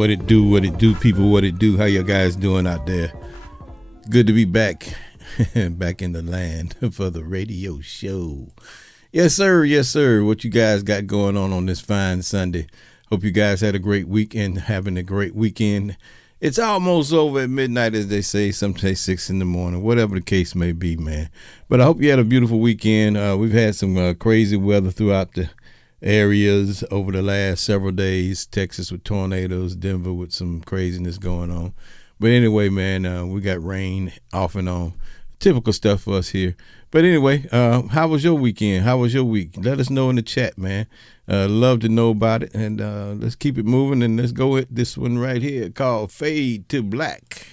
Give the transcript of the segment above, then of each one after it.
What it do, people, what it do. How you guys doing out there? Good to be back, back in the land for the radio show. Yes, sir. Yes, sir. What you guys got going on this fine Sunday? Hope you guys had a great weekend, having a great weekend. It's almost over at midnight, as they say. Some say 6 in the morning, whatever the case may be, man. But I hope you had a beautiful weekend. We've had some crazy weather throughout the areas over the last several days. Texas with tornadoes, Denver with some craziness going on. But anyway, man, we got rain off and on. Typical stuff for us here. But anyway, how was your weekend? How was your week? Let us know in the chat, man. Love to know about it. And let's keep it moving, and let's go with this one right here called Fade to Black.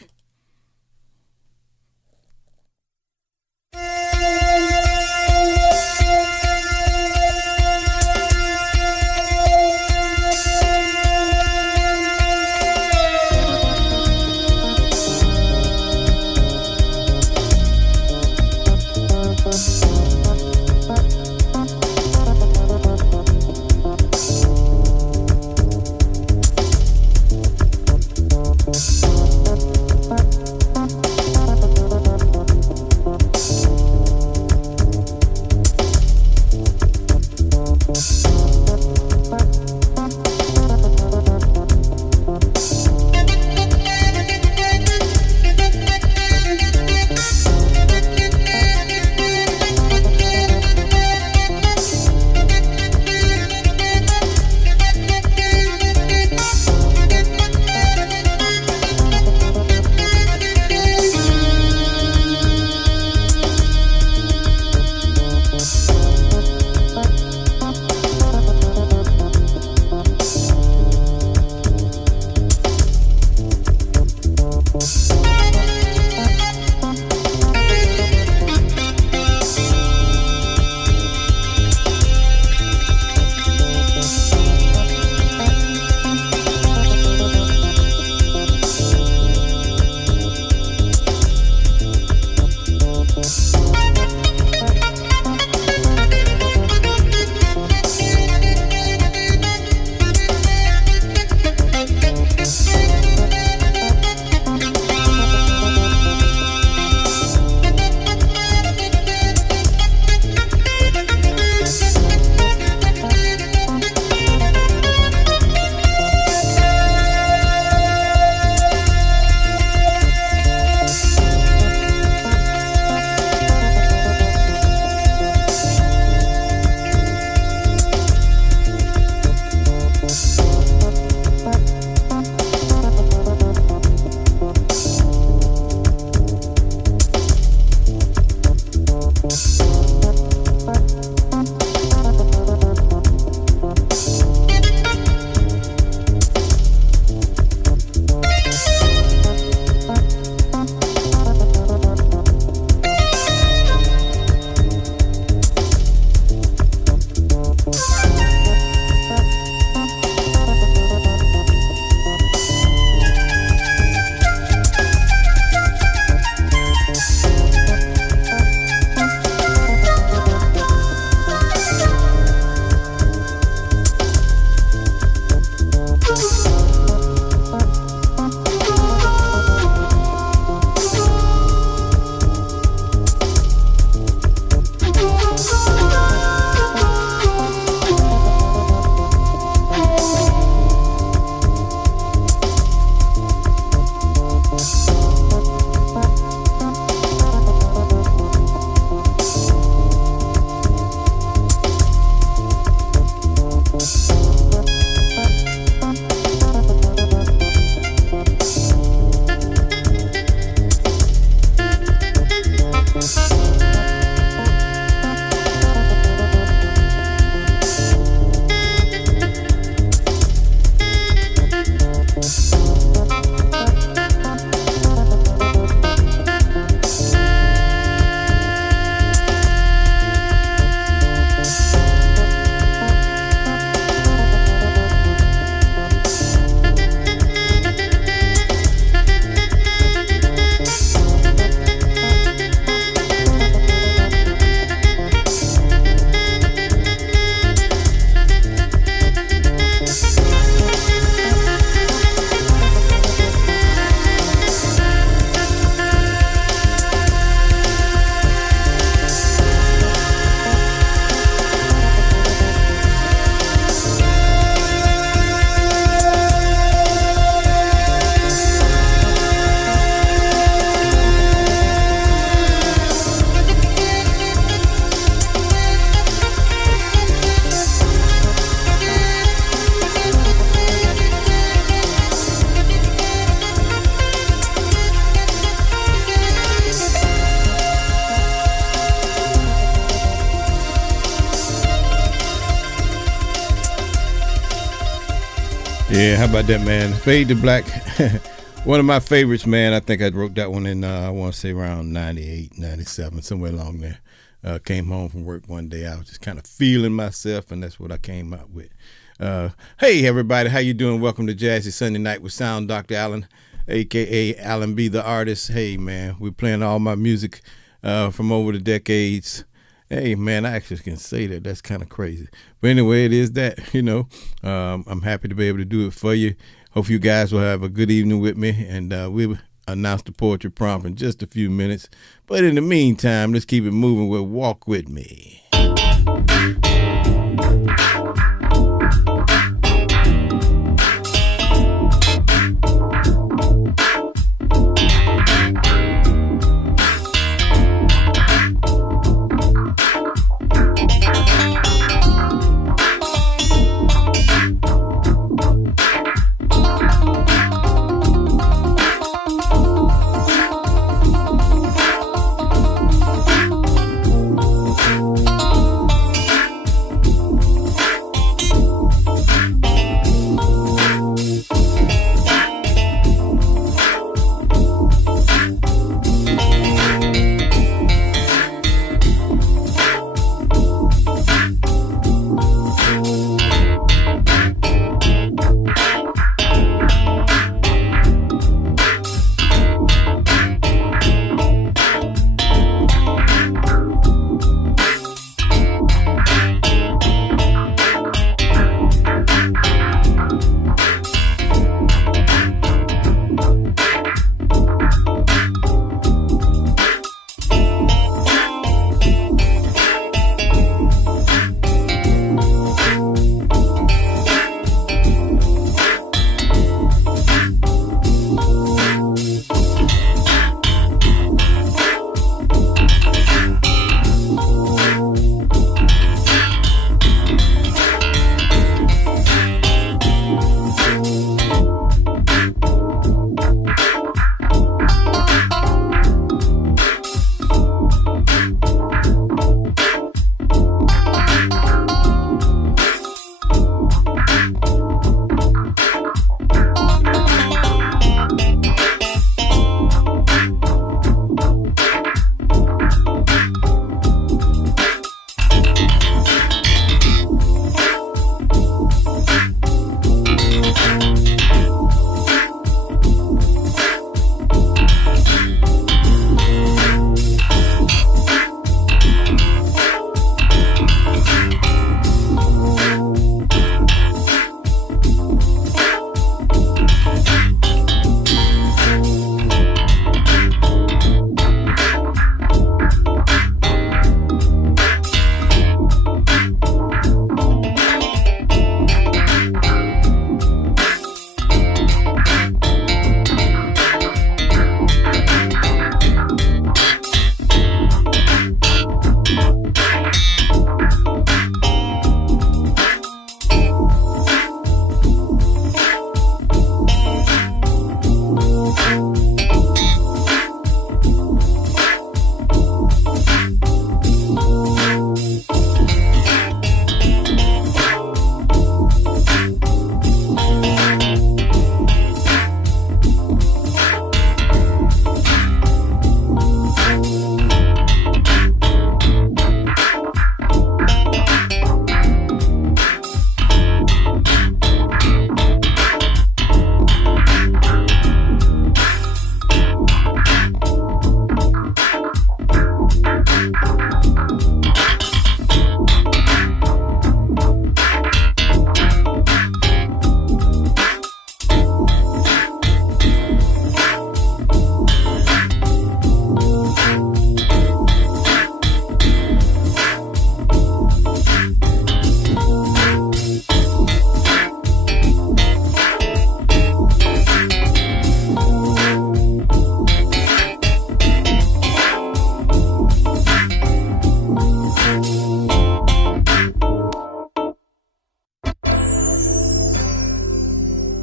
Yeah, how about that, man? Fade to Black. One of my favorites, man. I think I wrote that one in, I want to say around 98, 97, somewhere along there. Came home from work one day. I was just kind of feeling myself, and that's what I came out with. Hey, everybody. How you doing? Welcome to Jazzy Sunday Night with Sound Dr. Allen, a.k.a. Allen B. the Artist. Hey, man, we're playing all my music from over the decades. Hey, man, I actually can say that. That's kind of crazy. But anyway, it is that, you know. I'm happy to be able to do it for you. Hope you guys will have a good evening with me. And we'll announce the poetry prompt in just a few minutes. But in the meantime, let's keep it moving with Walk With Me.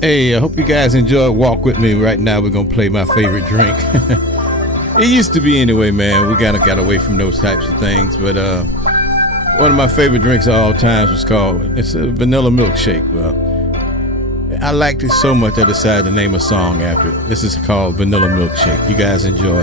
Hey, I hope you guys enjoy Walk With Me. Right now we're going to play my favorite drink. It used to be anyway, man. We kind of got away from those types of things. But one of my favorite drinks of all times was called, it's a vanilla milkshake. Well, I liked it so much I decided to name a song after it. This is called Vanilla Milkshake. You guys enjoy.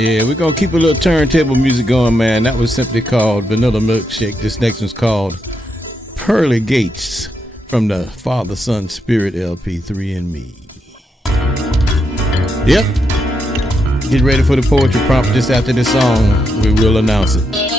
Yeah, we're gonna keep a little turntable music going, man. That was simply called Vanilla Milkshake. This next one's called Pearly Gates from the Father Son Spirit LP 3 and Me. Yep. Get ready for the poetry prompt. Just after this song, we will announce it.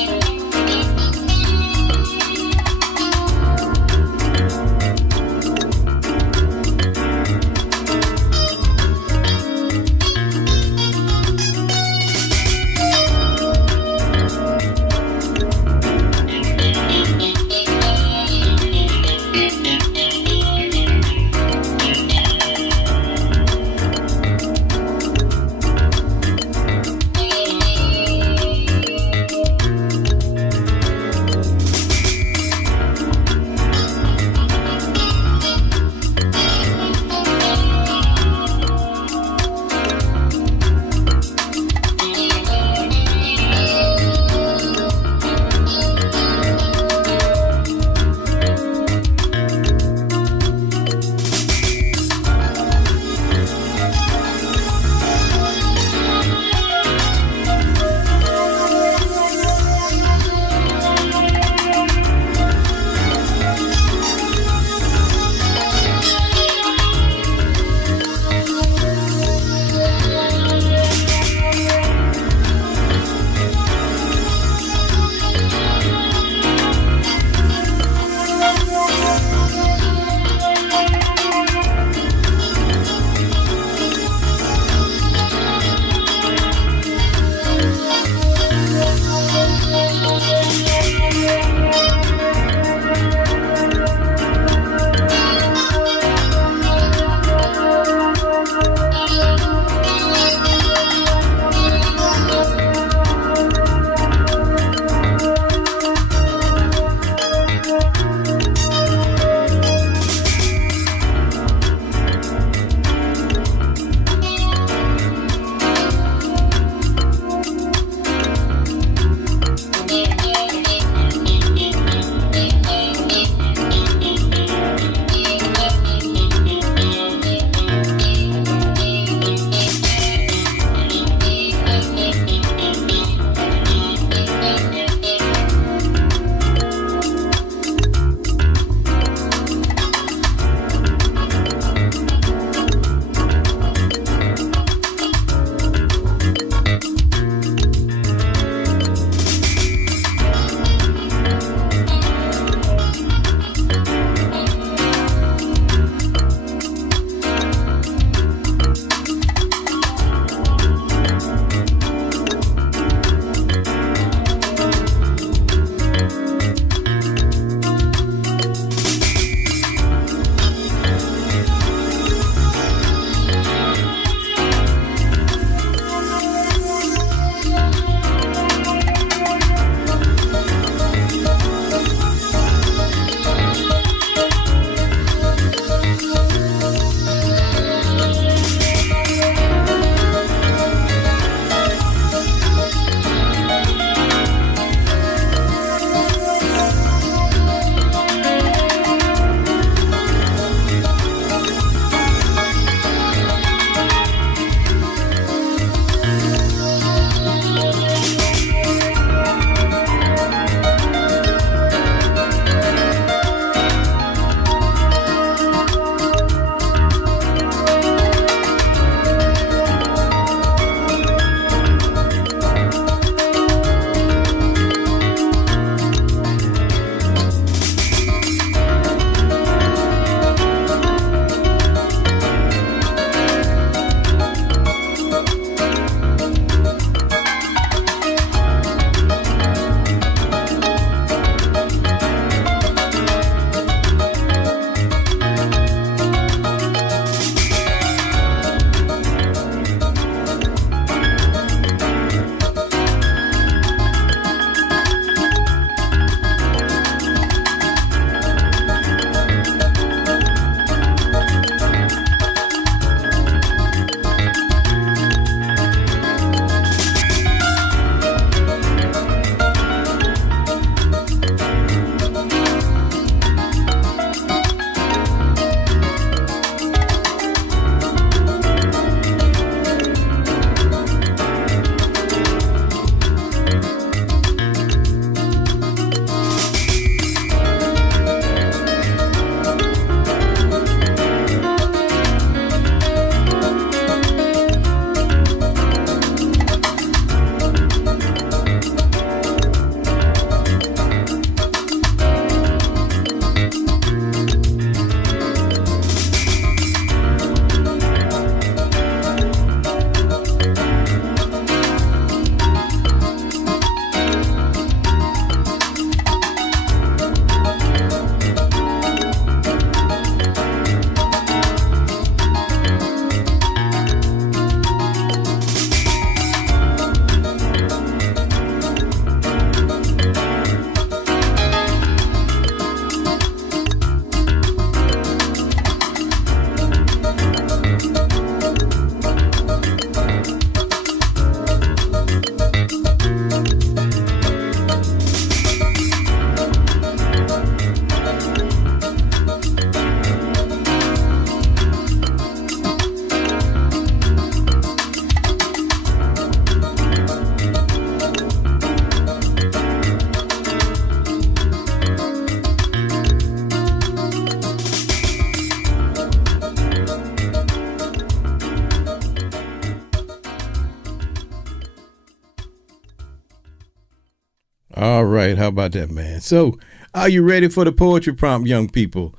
right. How about that, man? So, are you ready for the poetry prompt, young people?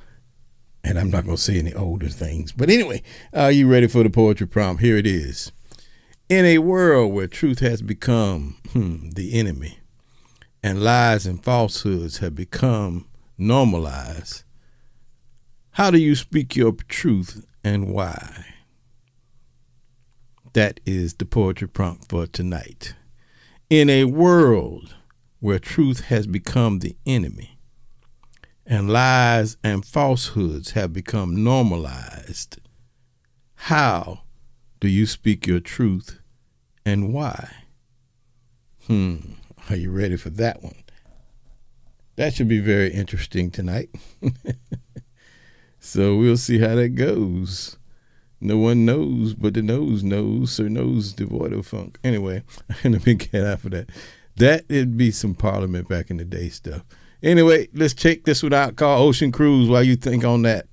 And I'm not going to say any older things. But anyway, are you ready for the poetry prompt? Here it is. In a world where truth has become the enemy and lies and falsehoods have become normalized, how do you speak your truth and why? That is the poetry prompt for tonight. In a world where truth has become the enemy and lies and falsehoods have become normalized, how do you speak your truth and why? Are you ready for that one? That should be very interesting tonight. So we'll see how that goes. No one knows, but the nose knows. Sir Nose devoid of funk. Anyway, let me get out for that. That'd be some Parliament back in the day stuff. Anyway, let's check this one out called Ocean Cruise while you think on that.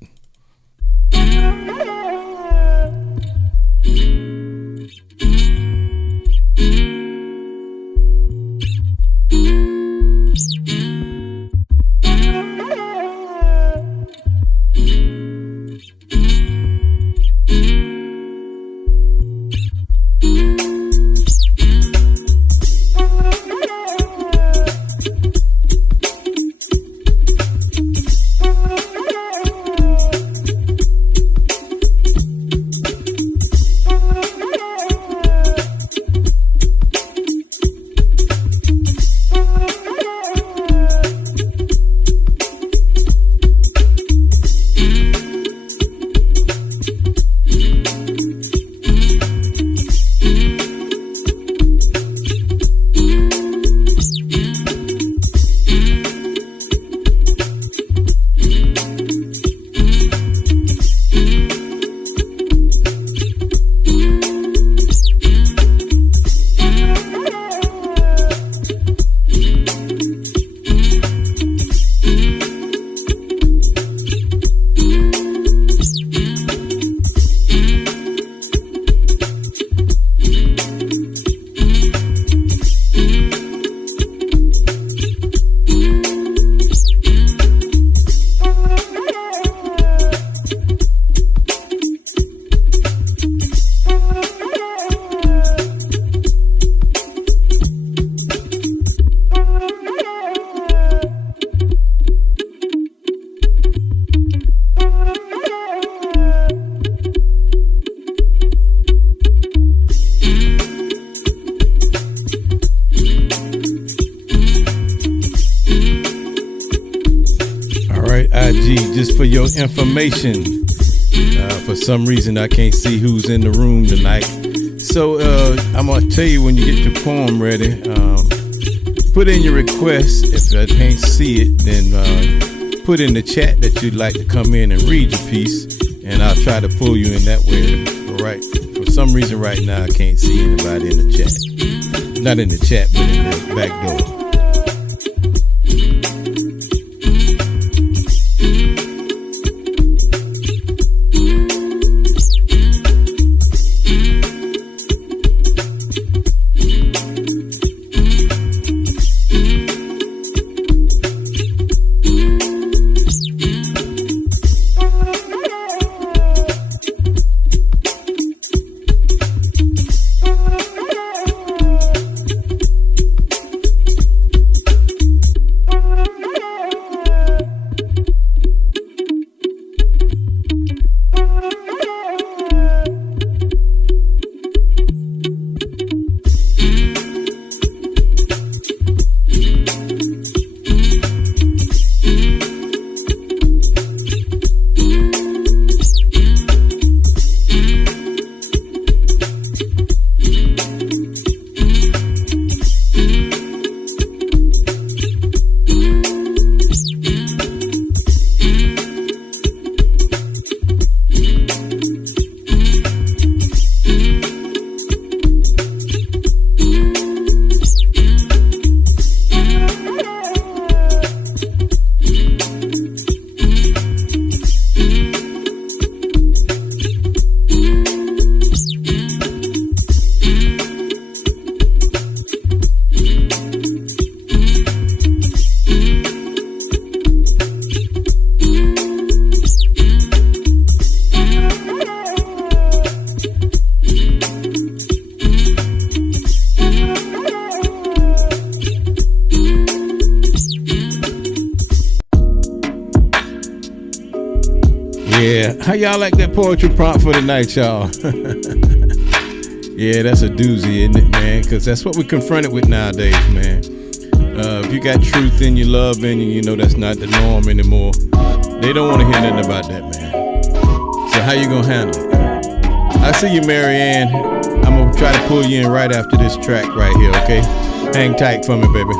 Just for your information, for some reason I can't see who's in the room tonight. So I'm going to tell you when you get your poem ready, put in your request. If I can't see it, then put in the chat that you'd like to come in and read your piece, and I'll try to pull you in that way. All right. For some reason right now I can't see anybody in the chat. Not in the chat, but in the back door. Yeah, how y'all like that poetry prompt for the night, y'all? Yeah, that's a doozy, isn't it, man? Because that's what we're confronted with nowadays, man. If you got truth in your love in you, you know that's not the norm anymore. They don't want to hear nothing about that, man. So how you gonna handle it? I see you, Marianne. I'm gonna try to pull you in right after this track right here, okay? Hang tight for me, baby.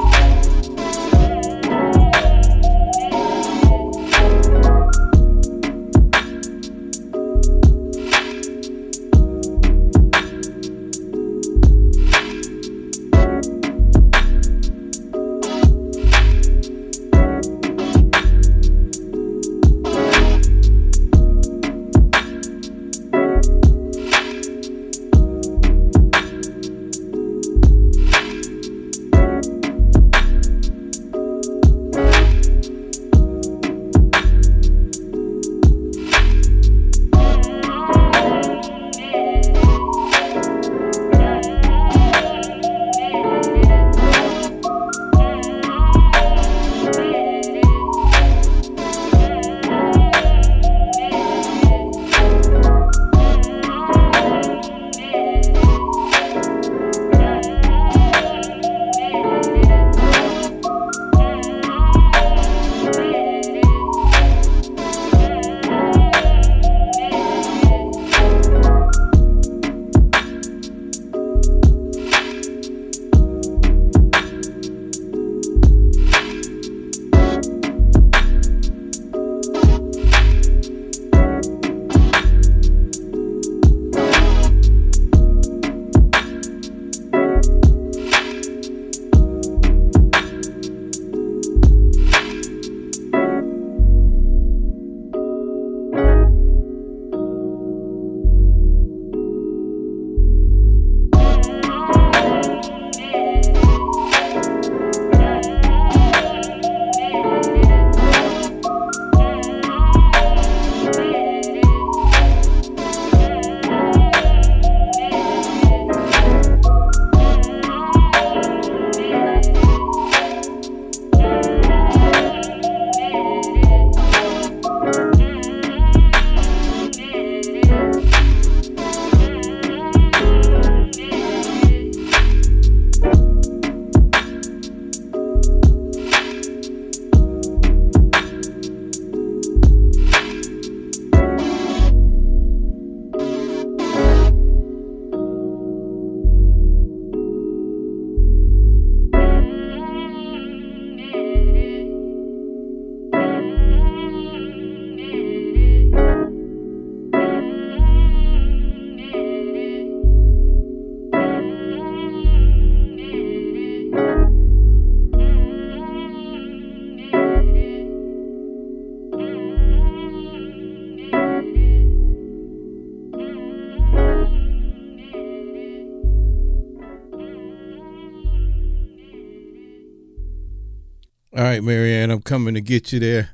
All right, Marianne, I'm coming to get you there.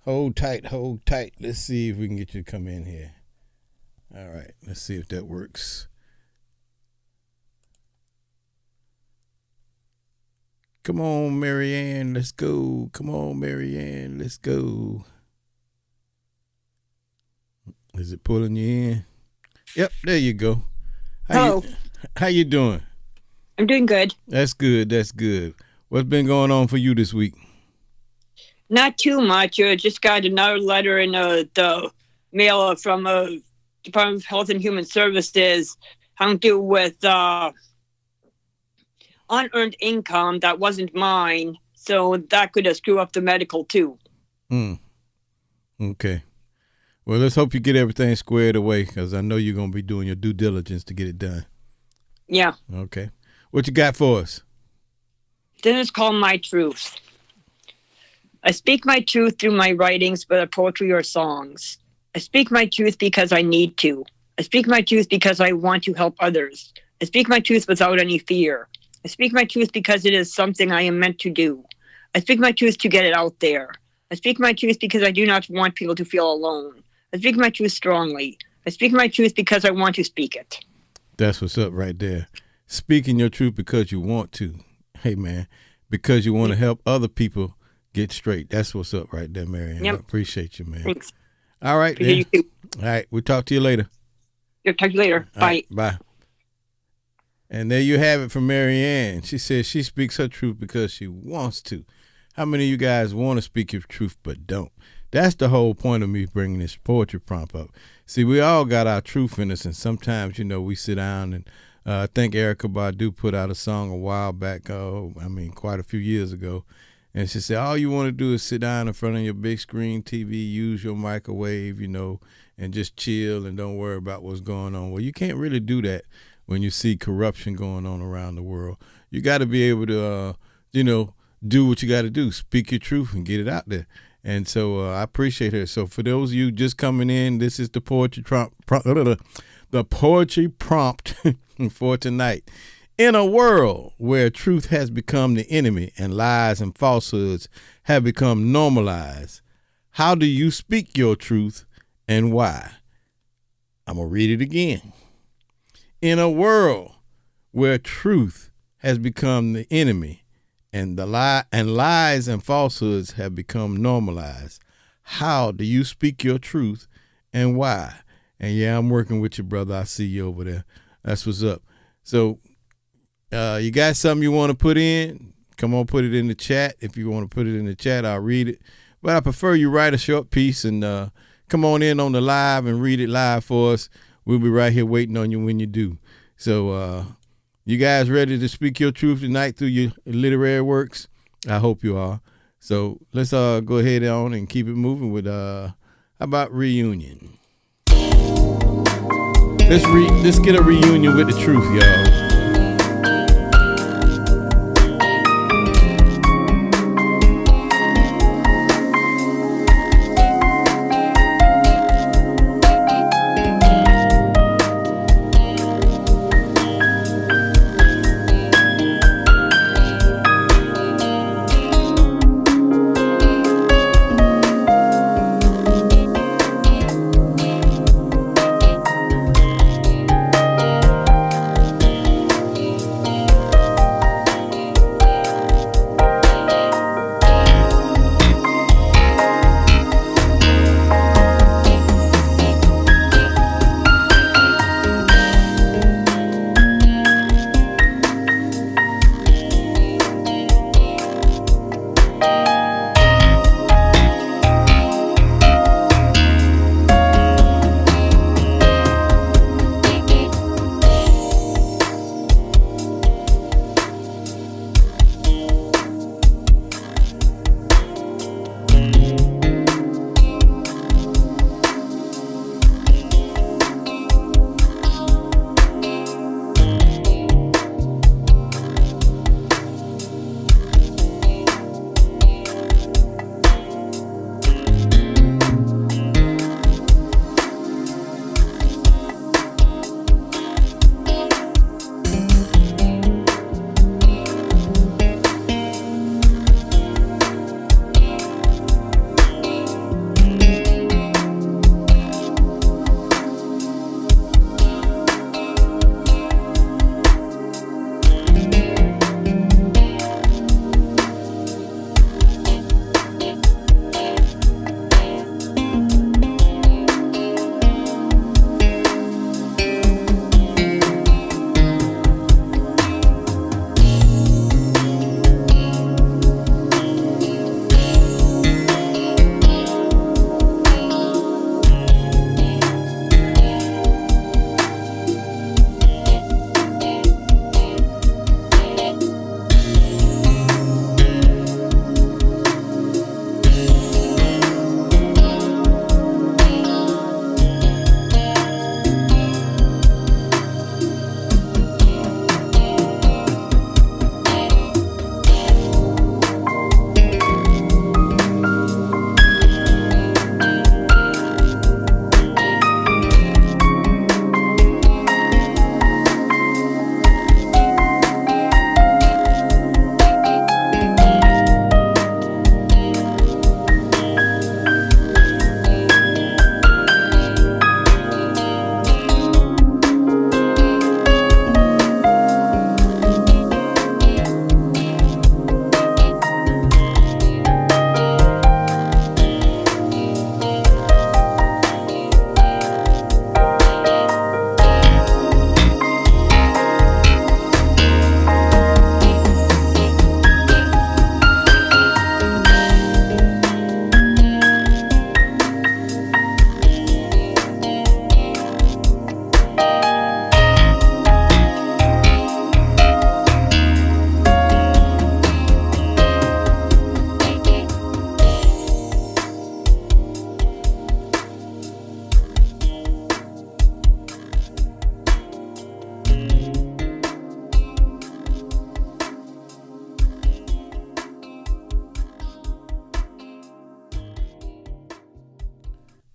Hold tight, hold tight. Let's see if we can get you to come in here. All right, let's see if that works. Come on, Marianne, let's go. Come on, Marianne, let's go. Is it pulling you in? Yep, there you go. How you doing? I'm doing good. That's good, that's good. What's been going on for you this week? Not too much. Just got another letter in the mail from Department of Health and Human Services having to do with unearned income that wasn't mine. So that could screw up the medical too. Okay. Well, let's hope you get everything squared away because I know you're going to be doing your due diligence to get it done. Yeah. Okay. What you got for us? Then it's called My Truth. I speak my truth through my writings, whether poetry or songs. I speak my truth because I need to. I speak my truth because I want to help others. I speak my truth without any fear. I speak my truth because it is something I am meant to do. I speak my truth to get it out there. I speak my truth because I do not want people to feel alone. I speak my truth strongly. I speak my truth because I want to speak it. That's what's up right there. Speaking your truth because you want to. Hey, man, because you want to help other people get straight. That's what's up right there, Marianne. Yep. I appreciate you, man. Thanks. All right, Appreciate then. you too. All right, we'll talk to you later. Talk to you later. All Bye. right, bye. And there you have it from Marianne. She says she speaks her truth because she wants to. How many of you guys want to speak your truth but don't? That's the whole point of me bringing this poetry prompt up. See, we all got our truth in us, and sometimes, we sit down and I think Erykah Badu put out a song a while back, quite a few years ago, and she said, all you want to do is sit down in front of your big screen TV, use your microwave, and just chill and don't worry about what's going on. Well, you can't really do that when you see corruption going on around the world. You got to be able to, do what you got to do, speak your truth and get it out there. And so I appreciate her. So for those of you just coming in, this is the poetry prompt for tonight. In a world where truth has become the enemy and lies and falsehoods have become normalized, how do you speak your truth and why? I'm going to read it again. In a world where truth has become the enemy and lies and falsehoods have become normalized, how do you speak your truth and why? And yeah, I'm working with you, brother. I see you over there. That's what's up. So you got something you want to put in? Come on, put it in the chat. If you want to put it in the chat, I'll read it. But I prefer you write a short piece and come on in on the live and read it live for us. We'll be right here waiting on you when you do. So you guys ready to speak your truth tonight through your literary works? I hope you are. So let's go ahead on and keep it moving with how about reunion? Let's get a reunion with the truth, y'all.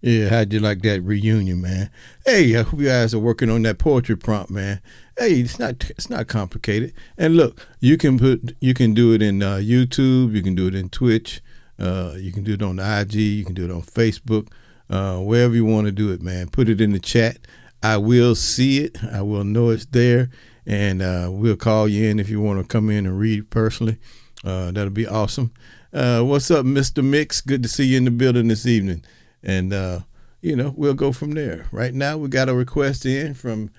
Yeah, how'd you like that reunion, man? Hey, I hope you guys are working on that poetry prompt, man. Hey, it's not complicated. And look, you can do it in YouTube, you can do it in Twitch, you can do it on the IG, you can do it on Facebook, wherever you want to do it, man. Put it in the chat. I will see it. I will know it's there, and we'll call you in if you want to come in and read personally. That'll be awesome. What's up, Mr. Mix? Good to see you in the building this evening. And we'll go from there. Right now, we got a request in from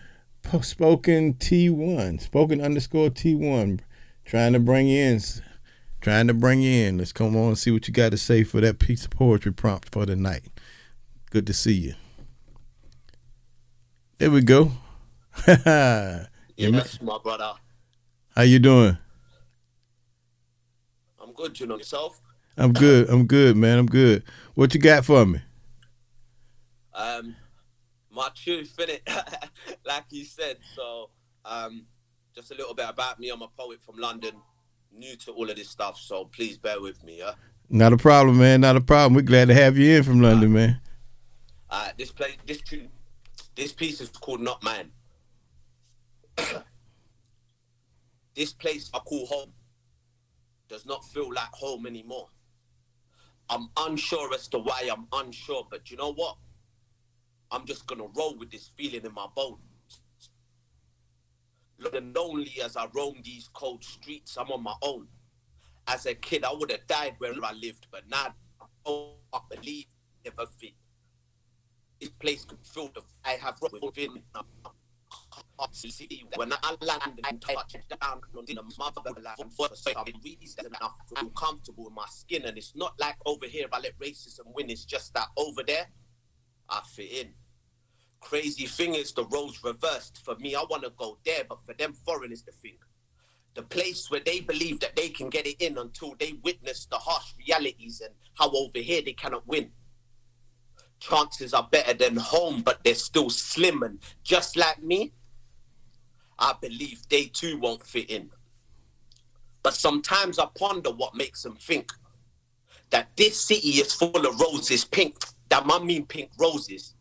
Spoken T1, Spoken underscore T1, trying to bring in, Let's come on and see what you got to say for that piece of poetry prompt for the night. Good to see you. There we go. Yes, my brother. How you doing? I'm good. You know yourself? I'm good, man. I'm good. What you got for me? My truth, innit? Like you said. So, just a little bit about me. I'm a poet from London, new to all of this stuff. So please bear with me, yeah. Not a problem, man. Not a problem. We're glad to have you in from London, man. This piece is called Not Mine. This place I call home does not feel like home anymore. I'm unsure as to why I'm unsure, but you know what? I'm just gonna roll with this feeling in my bones. Lonely as I roam these cold streets, I'm on my own. As a kid, I would have died where I lived, but now I believe never fit. This place could feel the I have within. When I land and touch down on the motherland, I'm reason enough to feel comfortable in my skin, and it's not like over here I let racism win. It's just that over there, I fit in. Crazy thing is the roles reversed. For me, I want to go there, but for them, foreign is the thing. The place where they believe that they can get it in until they witness the harsh realities and how over here they cannot win. Chances are better than home, but they're still slim, and just like me, I believe they too won't fit in. But sometimes I ponder what makes them think that this city is full of roses pink, that I mean pink roses.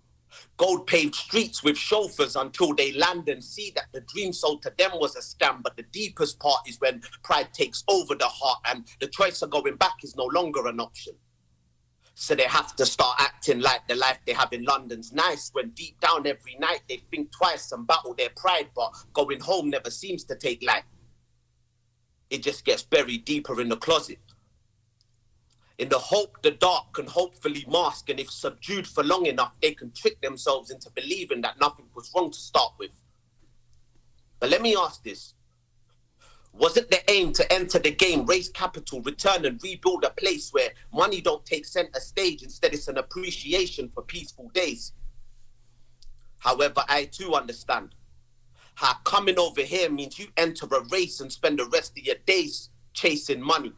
Gold paved streets with chauffeurs until they land and see that the dream sold to them was a scam. But the deepest part is when pride takes over the heart and the choice of going back is no longer an option. So they have to start acting like the life they have in London's nice, when deep down every night they think twice and battle their pride, but going home never seems to take light. It just gets buried deeper in the closet. In the hope the dark can hopefully mask, and if subdued for long enough, they can trick themselves into believing that nothing was wrong to start with. But let me ask this. Was it the aim to enter the game, raise capital, return and rebuild a place where money don't take center stage, instead it's an appreciation for peaceful days? However, I too understand how coming over here means you enter a race and spend the rest of your days chasing money,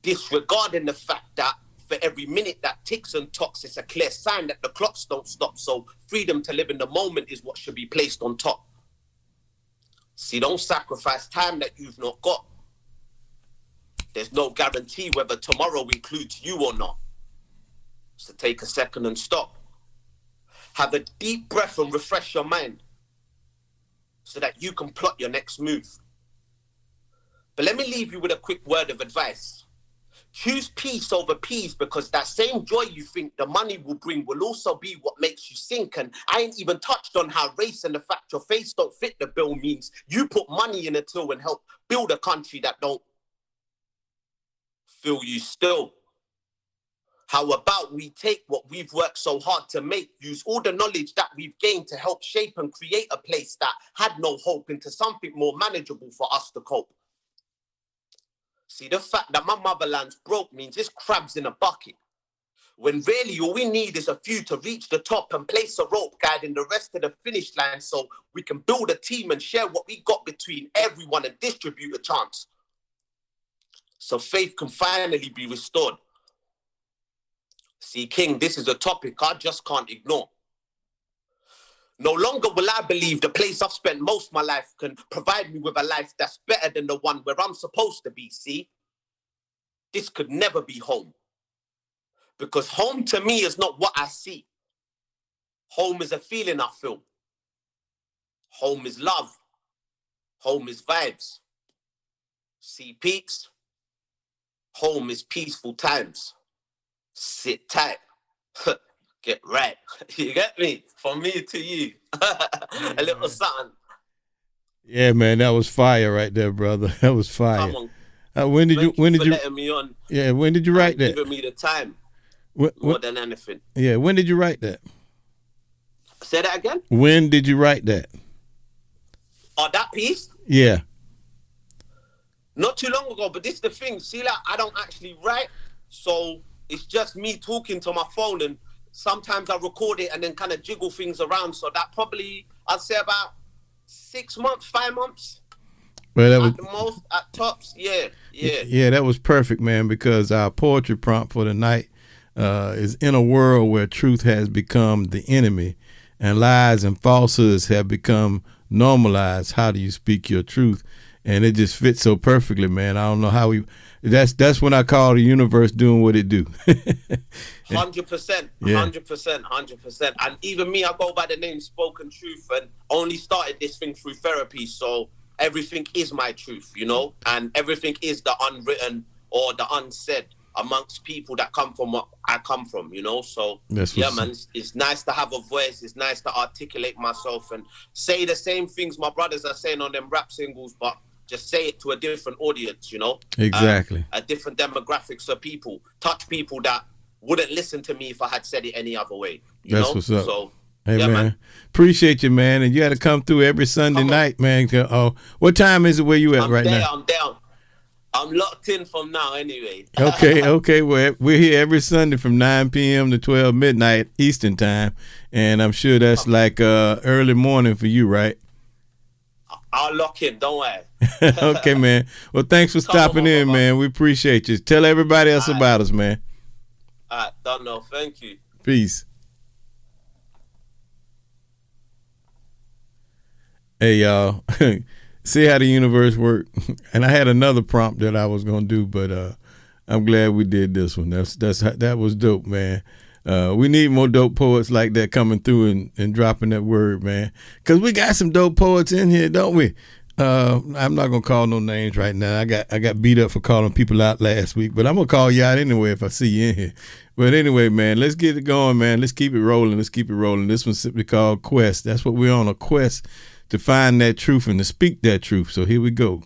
disregarding the fact that for every minute that ticks and tocks, it's a clear sign that the clocks don't stop. So freedom to live in the moment is what should be placed on top. See, don't sacrifice time that you've not got. There's no guarantee whether tomorrow includes you or not. So take a second and stop. Have a deep breath and refresh your mind so that you can plot your next move. But let me leave you with a quick word of advice. Choose peace over peace, because that same joy you think the money will bring will also be what makes you sink. And I ain't even touched on how race and the fact your face don't fit the bill means you put money in a till and help build a country that don't feel you still. How about we take what we've worked so hard to make, use all the knowledge that we've gained to help shape and create a place that had no hope into something more manageable for us to cope. See, the fact that my motherland's broke means it's crabs in a bucket, when really all we need is a few to reach the top and place a rope guiding the rest of the finish line, so we can build a team and share what we got between everyone and distribute a chance, so faith can finally be restored. See, King, this is a topic I just can't ignore. No longer will I believe the place I've spent most of my life can provide me with a life that's better than the one where I'm supposed to be, see? This could never be home. Because home to me is not what I see. Home is a feeling I feel. Home is love. Home is vibes. See peeps. Home is peaceful times. Sit tight. Get right. You get me? From me to you. A little something. Yeah, man, that was fire right there, brother. That was fire. Come on. When did you letting me on? Yeah, when did you write that? Giving me the time. More than anything. Yeah, when did you write that? Say that again? When did you write that? Oh, that piece? Yeah. Not too long ago, but this is the thing. See, like, I don't actually write, so it's just me talking to my phone, and sometimes I record it and then kind of jiggle things around. So that probably, I'd say about 6 months, 5 months. Well, that was, at the most, at tops, yeah. Yeah, that was perfect, man, because our poetry prompt for the night is in a world where truth has become the enemy and lies and falsehoods have become normalized. How do you speak your truth? And it just fits so perfectly, man. I don't know how that's when I call the universe doing what it do. 100%, 100%. And even me, I go by the name Spoken Truth, and only started this thing through therapy. So everything is my truth, you know, and everything is the unwritten or the unsaid amongst people that come from what I come from, you know. So yeah, man, it's nice to have a voice. It's nice to articulate myself and say the same things my brothers are saying on them rap singles, but just say it to a different audience, you know. Exactly. A different demographics of people, touch people that wouldn't listen to me if I had said it any other way. That's know? What's up. So, hey, yeah, man. Appreciate you, man. And you had to come through every Sunday night, man. Oh, what time is it where you at now? I'm down. I'm locked in from now anyway. Okay. Well, we're here every Sunday from 9 p.m. to 12 midnight Eastern time. And I'm sure that's like early morning for you, right? I'll lock in. Don't worry. Okay, man. Well, thanks for stopping in, man. We appreciate you. Tell everybody else about us, man. All right. Don't know. Thank you. Peace. Hey, y'all. See how the universe works. And I had another prompt that I was gonna do, but I'm glad we did this one. That was dope, man. We need more dope poets like that coming through and dropping that word, man. Cause we got some dope poets in here, don't we? I'm not gonna call no names right now. I got beat up for calling people out last week, but I'm gonna call you out anyway if I see you in here. But anyway, man, let's get it going, man. Let's keep it rolling. This one's simply called Quest. That's what we're on, a quest to find that truth and to speak that truth. So here we go.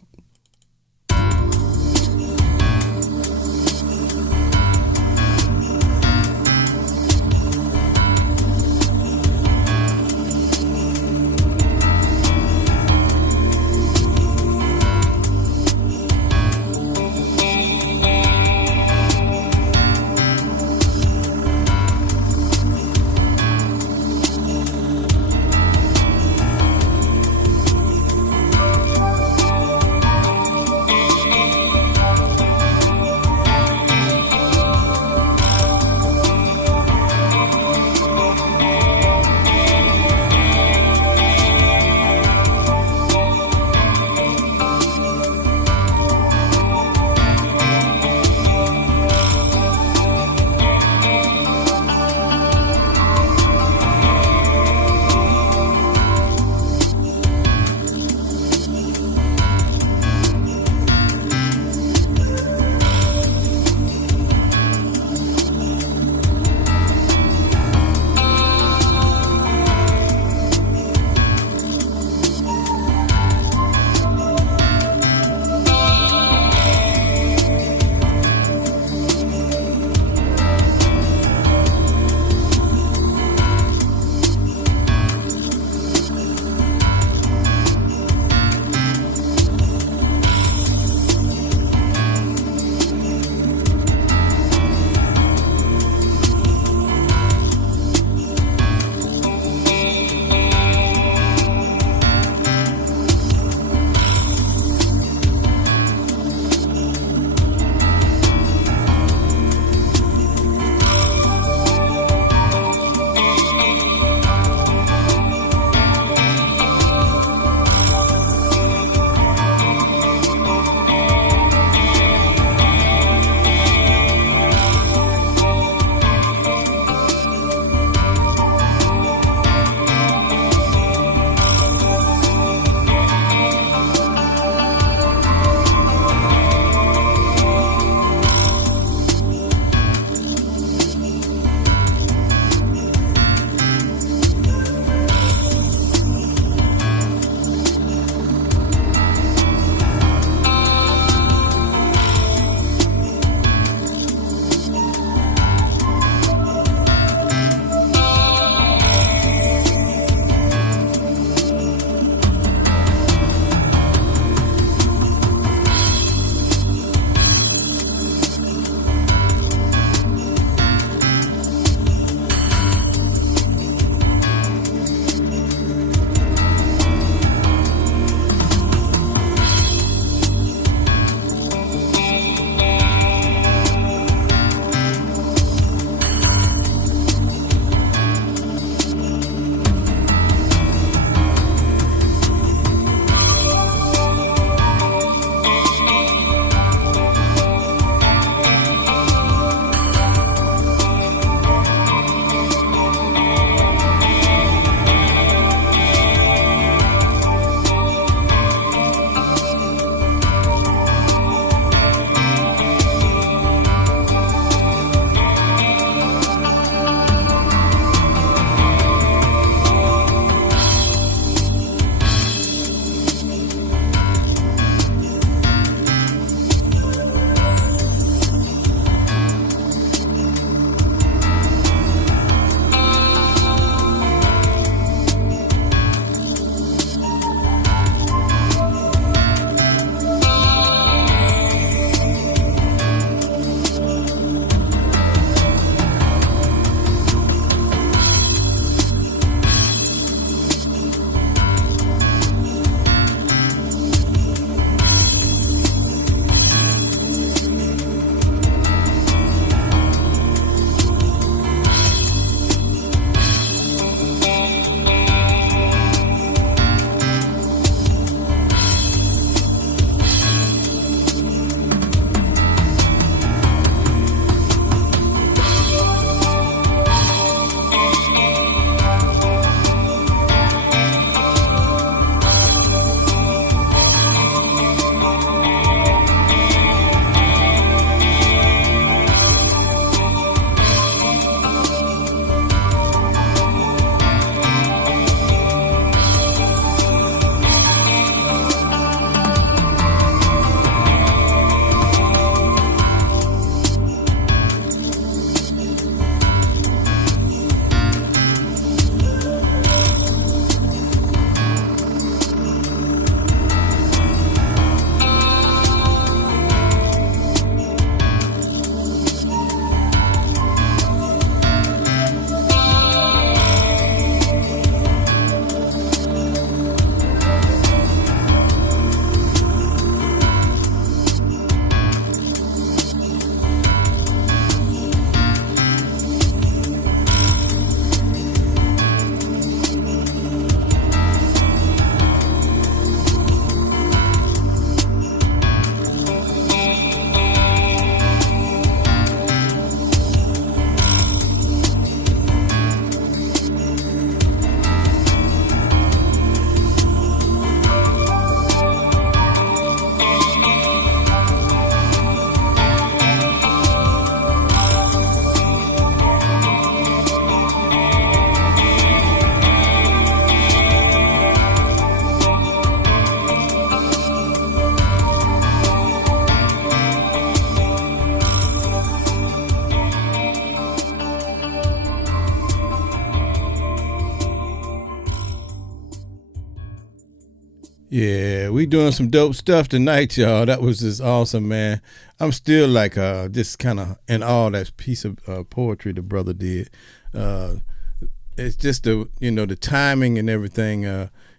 Yeah, we doing some dope stuff tonight, y'all. That was just awesome, man. I'm still like just kind of in awe of that piece of poetry the brother did. It's just the timing and everything.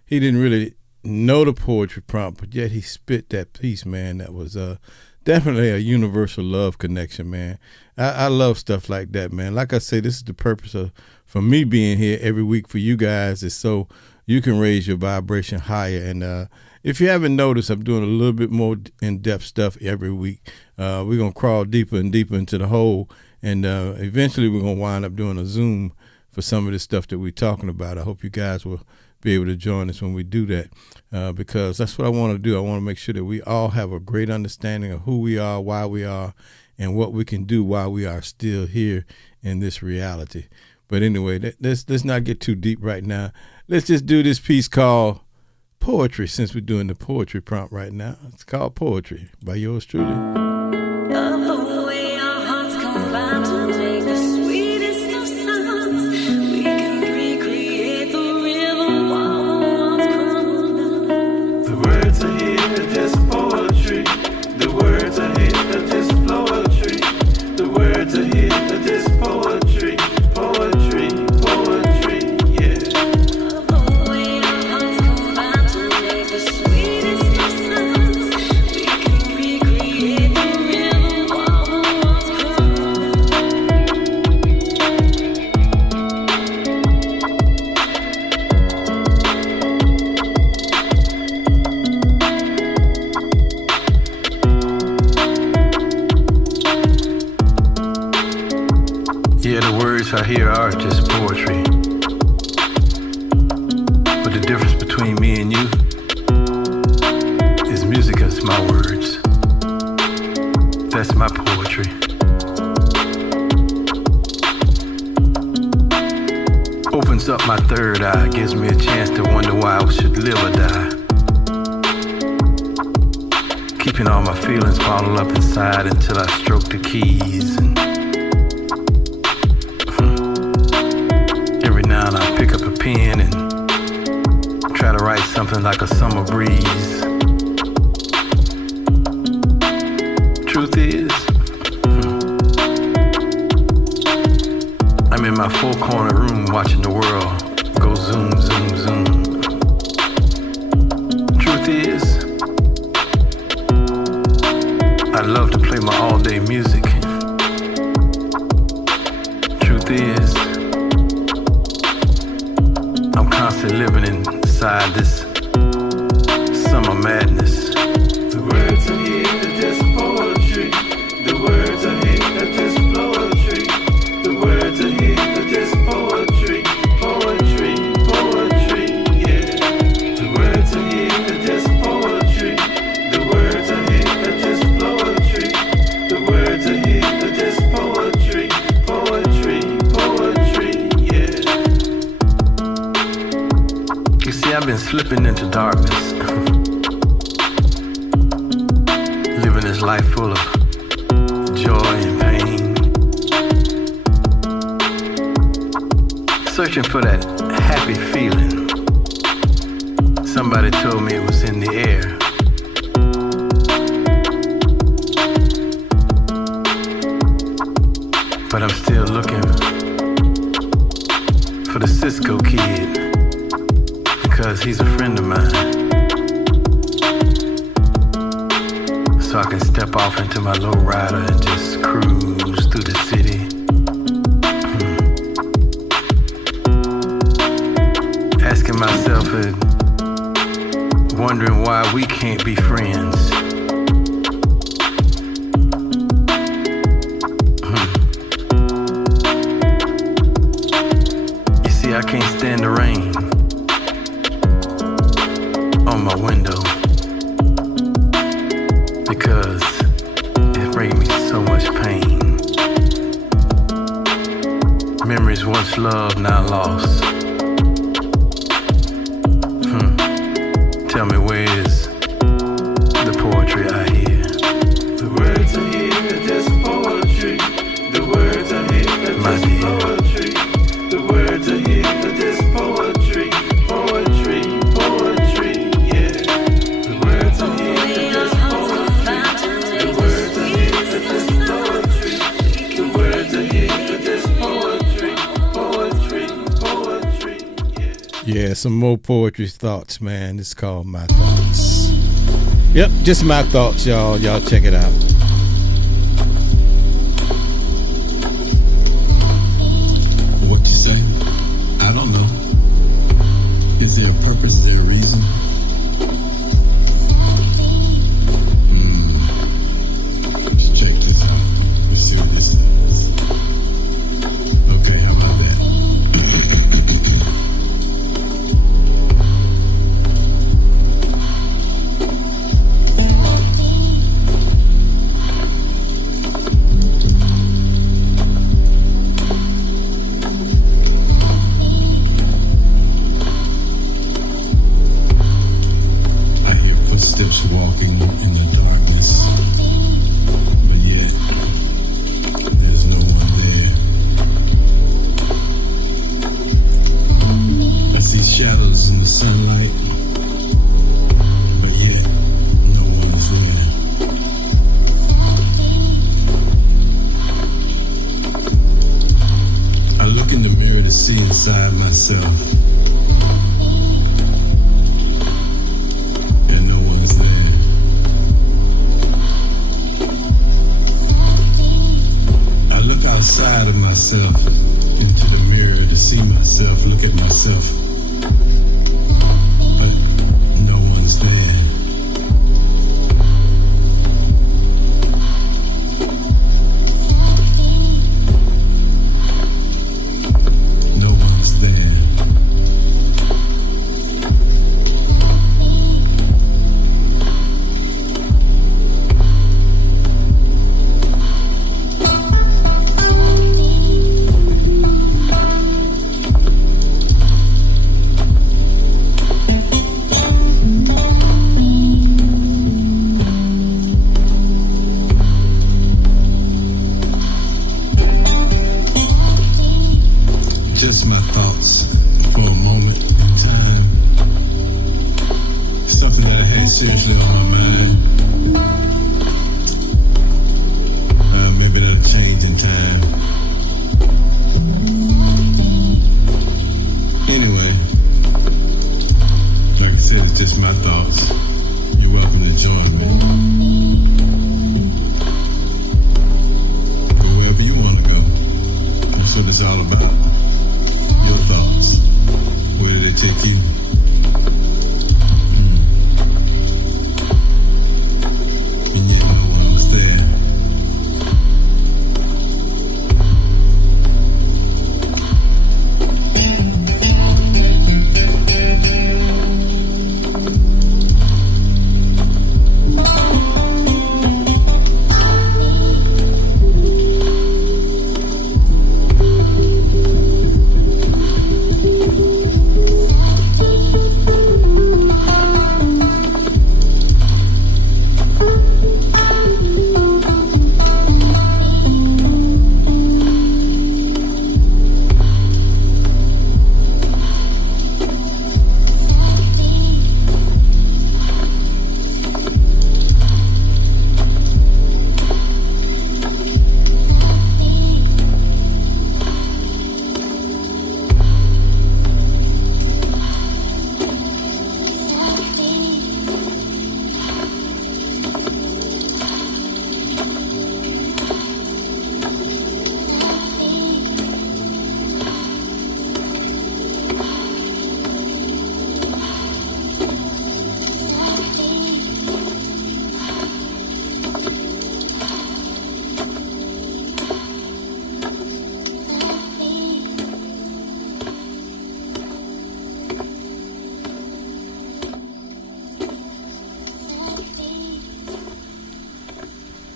He didn't really know the poetry prompt, but yet he spit that piece, man. That was definitely a universal love connection, man. I love stuff like that, man. Like I say, this is the purpose for me being here every week for you guys, is so you can raise your vibration higher. And if you haven't noticed, I'm doing a little bit more in-depth stuff every week. We're going to crawl deeper and deeper into the hole, and eventually we're going to wind up doing a Zoom for some of the stuff that we're talking about. I hope you guys will be able to join us when we do that, because that's what I want to do. I want to make sure that we all have a great understanding of who we are, why we are, and what we can do while we are still here in this reality. But anyway, let's not get too deep right now. Let's just do this piece called Poetry, since we're doing the poetry prompt right now. It's called Poetry by yours truly. I hear are just poetry. But the difference between me and you is music is my words. That's my poetry. Opens up my third eye, gives me a chance to wonder why I should live or die. Keeping all my feelings bottled up inside until I stroke the keys. And and I pick up a pen and try to write something like a summer breeze. Truth is, I'm in my four-corner room watching the world go zoom, zoom, zoom. Truth is, I love to play my all-day music. Truth is, I'm constantly living inside this summer madness. The words I hear are just poetry. The words I hear are just poetry. The words I hear are just poetry. Poetry, poetry, yeah. The words I hear are just poetry. The words I hear are just poetry. The words I hear are just poetry. Poetry, poetry, yeah. You see, I've been slipping into darkness, living this life full of joy and pain, searching for that happy feeling. Somebody told me it was in the air. But I'm still looking for the Cisco kid, because he's a friend of mine, so I can step off into my lowrider and just cruise through the city. Asking myself and wondering why we can't be friends. You see, I can't stand the rain on my window, because it brings me so much pain. Memories once loved, now lost. Tell me, where is the poetry I hear? The words I hear are just poetry. The words I hear are just poetry. The words I hear are just poetry. Poetry, poetry, yeah. Yeah, some more poetry thoughts, man. It's called My Thoughts. Yep, just my thoughts, y'all. Y'all check it out. What to say? I don't know. Is there a purpose? Is there a reason? Let's check this out. Let's see what this is. Okay, how about that? Steps walking in the darkness, but yet there's no one there. I see shadows in the sunlight, but yet no one is there. I look in the mirror to see inside myself. Outside of myself into the mirror to see myself, look at myself, but no one's there. No one's there. Just my thoughts for a moment in time. Something that I had seriously on my mind. Maybe that'll change in time. Anyway, like I said, it's just my thoughts. You're welcome to join me. Wherever you want to go. That's what it's all about. Your thoughts. Where did it take you? And yet no one was there.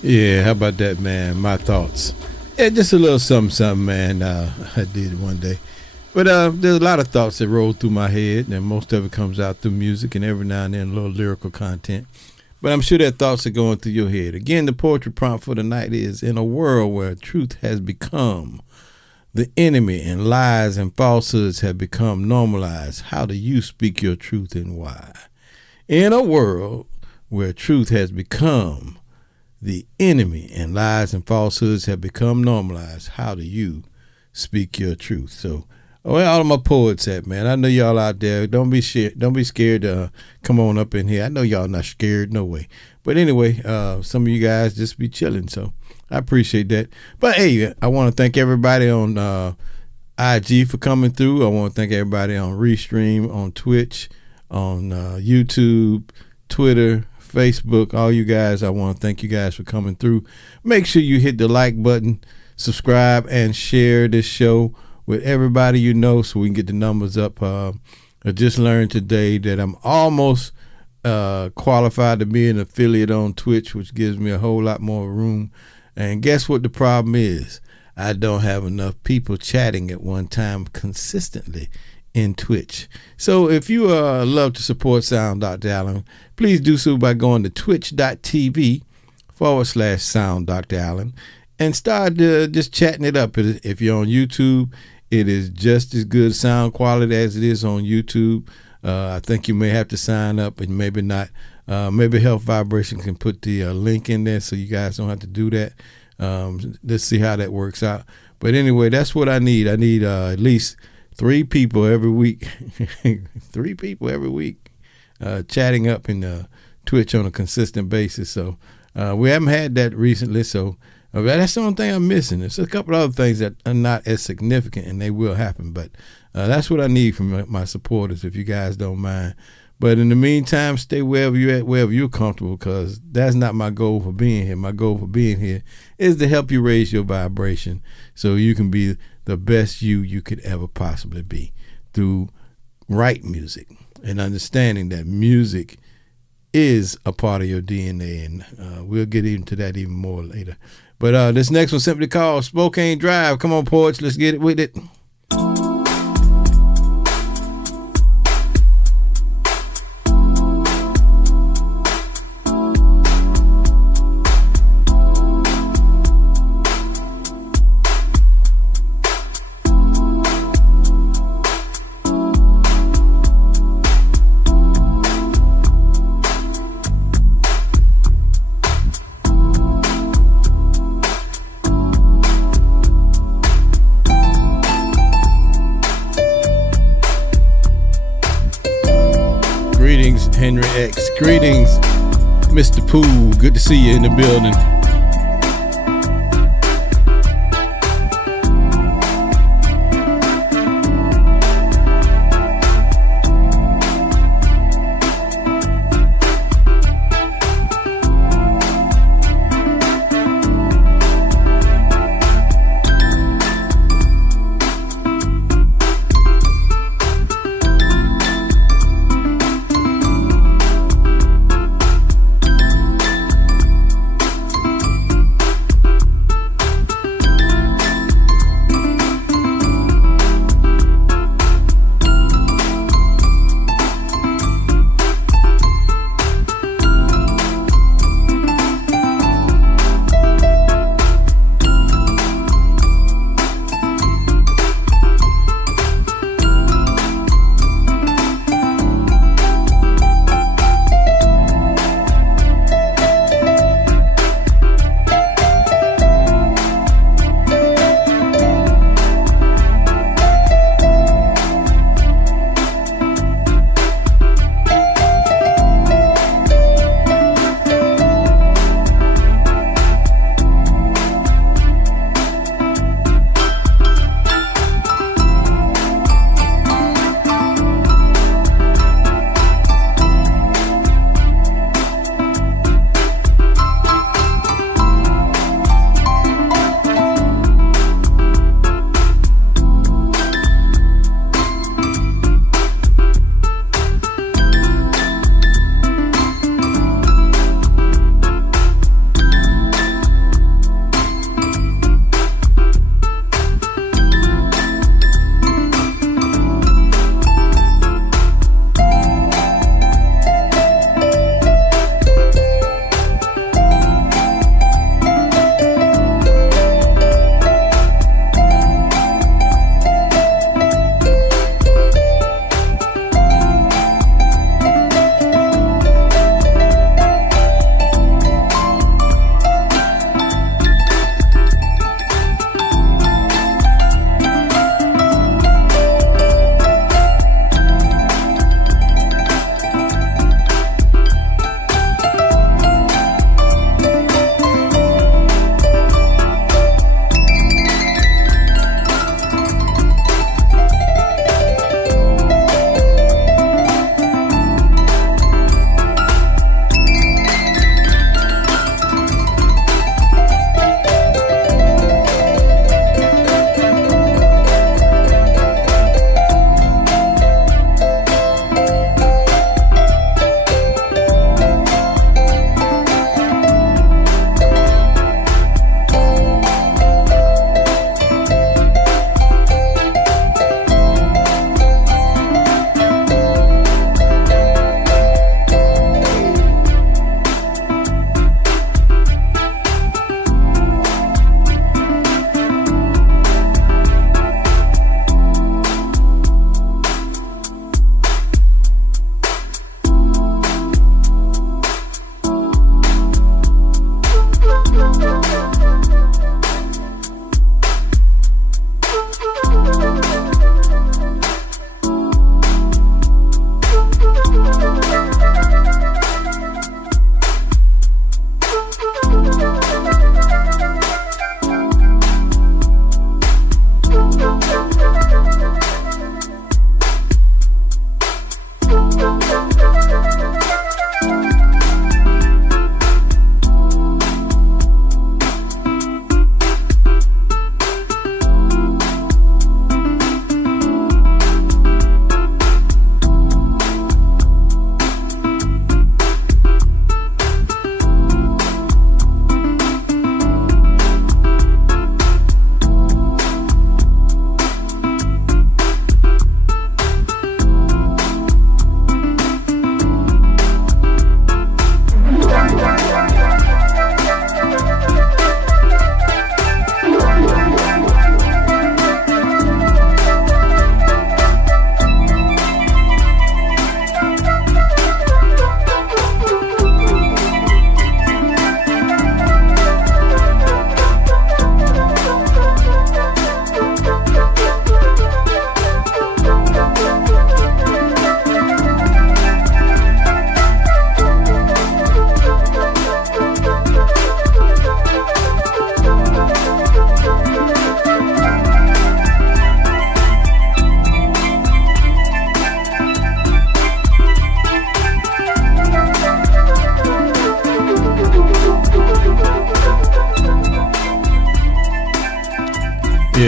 Yeah, how about that, man? My thoughts. Yeah, just a little something, man. I did one day. But there's a lot of thoughts that roll through my head, and most of it comes out through music and every now and then a little lyrical content. But I'm sure there are thoughts that go through your head. Again, the poetry prompt for tonight is: in a world where truth has become the enemy and lies and falsehoods have become normalized, how do you speak your truth and why? In a world where truth has become the enemy and lies and falsehoods have become normalized, how do you speak your truth? So Where all of my poets at, man? I know y'all out there. Don't be scared to come on up in here. I know y'all not scared, no way. But anyway, some of you guys just be chilling, so I appreciate that. But hey, I want to thank everybody on IG for coming through. I want to thank everybody on Restream, on Twitch, on YouTube, Twitter, Facebook, all you guys. I want to thank you guys for coming through. Make sure you hit the like button, subscribe, and share this show with everybody you know so we can get the numbers up. I just learned today that I'm almost qualified to be an affiliate on Twitch, which gives me a whole lot more room. And guess what the problem is? I don't have enough people chatting at one time consistently in Twitch. So if you love to support Sound Dr. Allen, please do so by going to twitch.tv/Sound Dr. Allen and start just chatting it up. If you're on YouTube, it is just as good sound quality as it is on YouTube. I think you may have to sign up and maybe not. Maybe Health Vibration can put the link in there so you guys don't have to do that. Let's see how that works out. But anyway, that's what I need. I need at least 3 people every week. 3 people every week chatting up in Twitch on a consistent basis. So we haven't had that recently, so that's the only thing I'm missing. There's a couple other things that are not as significant, and they will happen. But that's what I need from my supporters, if you guys don't mind. But in the meantime, stay wherever you're at, wherever you're comfortable, because that's not my goal for being here. My goal for being here is to help you raise your vibration so you can be the best you could ever possibly be through right music and understanding that music is a part of your DNA. And we'll get into that even more later. But this next one simply called Spokane Drive. Come on, poets, let's get it with it. Henry X. Greetings, Mr. Poole. Good to see you in the building.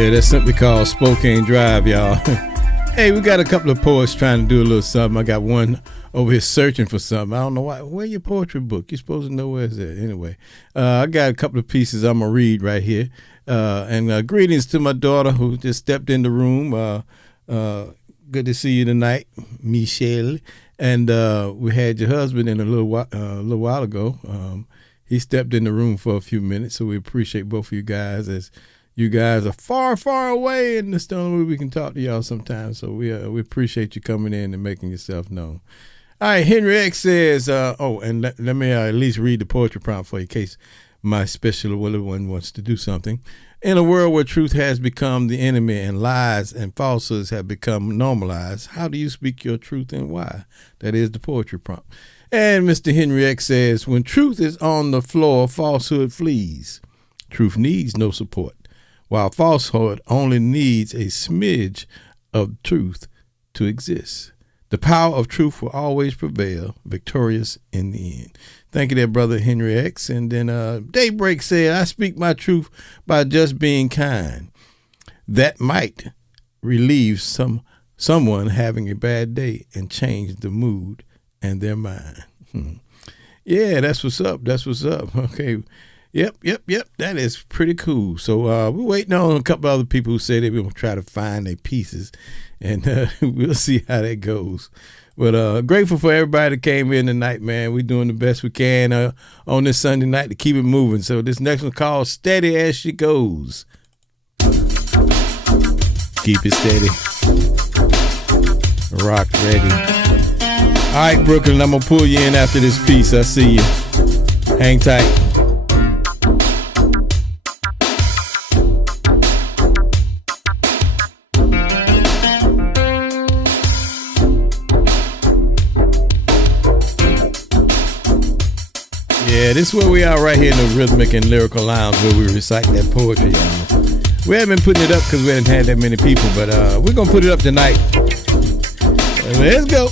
Yeah, that's simply called Spokane Drive, y'all. Hey, we got a couple of poets trying to do a little something. I got one over here searching for something. I don't know why. Where your poetry book? You're supposed to know where it's at. Anyway, I got a couple of pieces I'm going to read right here. And greetings to my daughter who just stepped in the room. Good to see you tonight, Michelle. And we had your husband in a little while ago. He stepped in the room for a few minutes, so we appreciate both of you guys, as you guys are far, far away, and it's the only way we can talk to y'all sometimes. So we appreciate you coming in and making yourself known. All right, Henry X says, and let me at least read the poetry prompt for you in case my special little one wants to do something. In a world where truth has become the enemy and lies and falsehoods have become normalized, how do you speak your truth and why? That is the poetry prompt. And Mr. Henry X says, when truth is on the floor, falsehood flees. Truth needs no support, while falsehood only needs a smidge of truth to exist. The power of truth will always prevail, victorious in the end. Thank you there, brother Henry X. And then Daybreak said, I speak my truth by just being kind. That might relieve someone having a bad day and change the mood and their mind. Yeah, that's what's up. That's what's up. Okay. Yep. That is pretty cool. So we're waiting on a couple other people who say they will try to find their pieces, and we'll see how that goes. But grateful for everybody that came in tonight, man. We're doing the best we can on this Sunday night to keep it moving. So this next one called Steady As She Goes. Keep it steady. Rock ready. All right, Brooklyn, I'm going to pull you in after this piece. I see you. Hang tight. Yeah, this is where we are right here in the Rhythmic and Lyrical Lounge where we recite that poetry, y'all. We haven't been putting it up because we haven't had that many people, but we're going to put it up tonight. Let's go.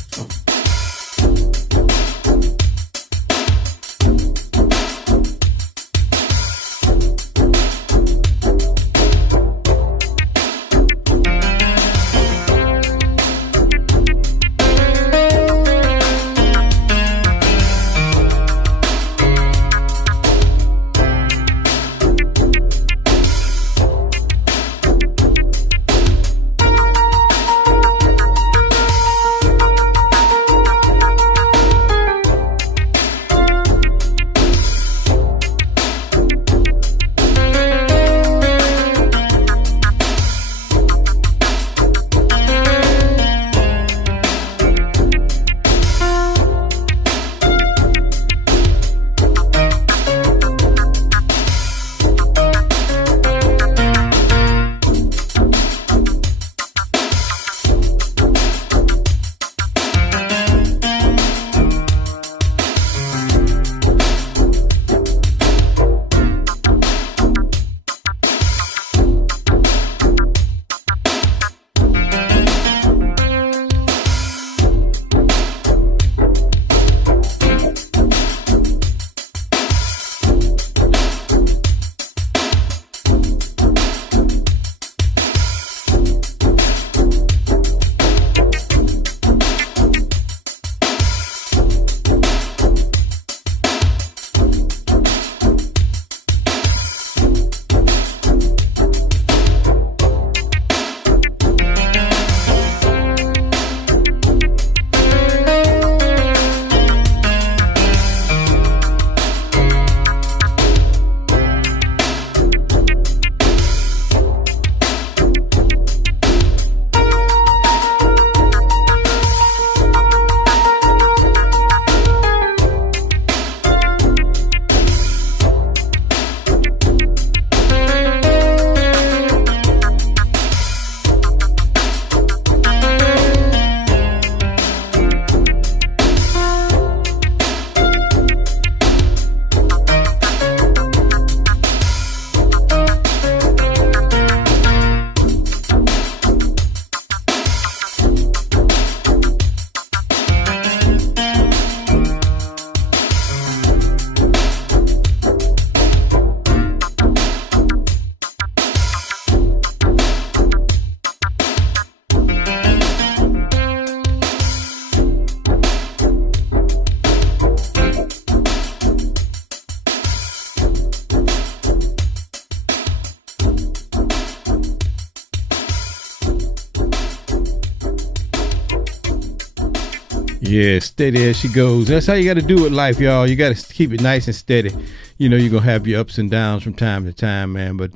Yeah, steady as she goes. That's how you got to do it, life, y'all. You got to keep it nice and steady. You know, you're going to have your ups and downs from time to time, man. But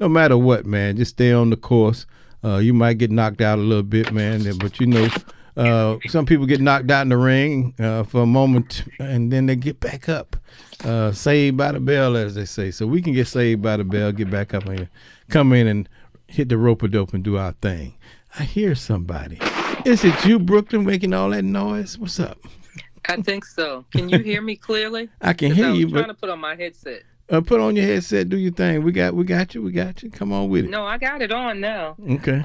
no matter what, man, just stay on the course. You might get knocked out a little bit, man. But, you know, some people get knocked out in the ring for a moment, and then they get back up. Saved by the bell, as they say. So we can get saved by the bell, get back up and come in and hit the rope-a-dope and do our thing. I hear somebody. Is it you, Brooklyn, making all that noise? What's up? I think so. Can you hear me clearly? I can hear you, I'm trying to put on my headset. Put on your headset, do your thing. We got you. Come on with it. No, I got it on now. Okay.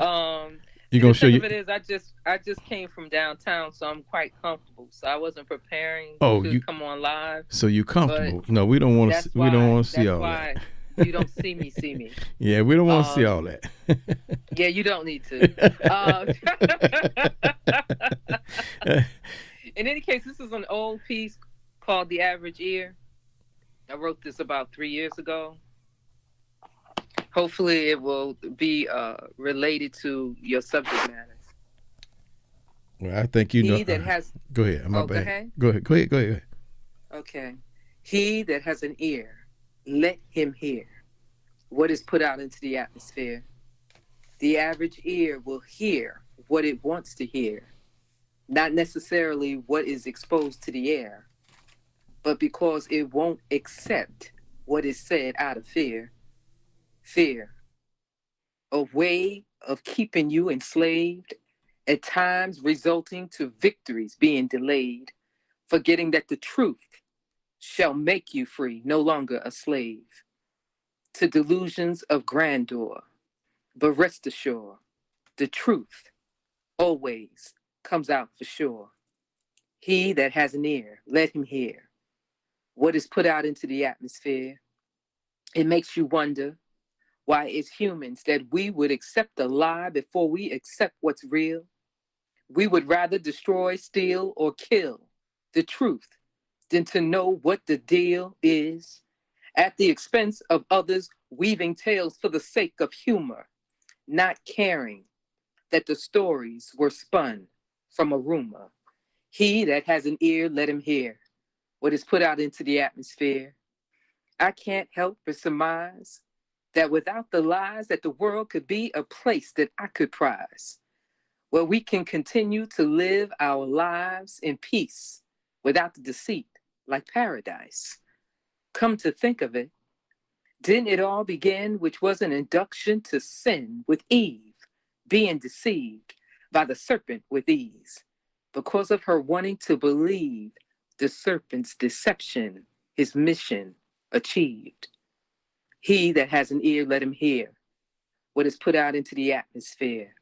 You gonna show you? The thing of it is, I just came from downtown, so I'm quite comfortable. So I wasn't preparing to come on live. So you comfortable? No, we don't want to. We don't want to see all that. You don't see me. Yeah, we don't want to see all that. Yeah, you don't need to. In any case, this is an old piece called The Average Ear. I wrote this about 3 years ago. Hopefully it will be related to your subject matter. Well, I think you know. He that has... Go ahead. I'm go ahead. Go ahead. Okay. He that has an ear, let him hear what is put out into the atmosphere. The average ear will hear what it wants to hear, not necessarily what is exposed to the air, but because it won't accept what is said out of fear. Fear, a way of keeping you enslaved, at times resulting to victories being delayed, forgetting that the truth shall make you free, no longer a slave, to delusions of grandeur. But rest assured, the truth always comes out for sure. He that has an ear, let him hear what is put out into the atmosphere. It makes you wonder why, as humans, that we would accept a lie before we accept what's real. We would rather destroy, steal, or kill the truth than to know what the deal is, at the expense of others, weaving tales for the sake of humor, not caring that the stories were spun from a rumor. He that has an ear, let him hear what is put out into the atmosphere. I can't help but surmise that without the lies, that the world could be a place that I could prize, where we can continue to live our lives in peace without the deceit, like paradise. Come to think of it, didn't it all begin, which was an induction to sin, with Eve being deceived by the serpent with ease, because of her wanting to believe the serpent's deception, his mission achieved. He that has an ear, let him hear what is put out into the atmosphere.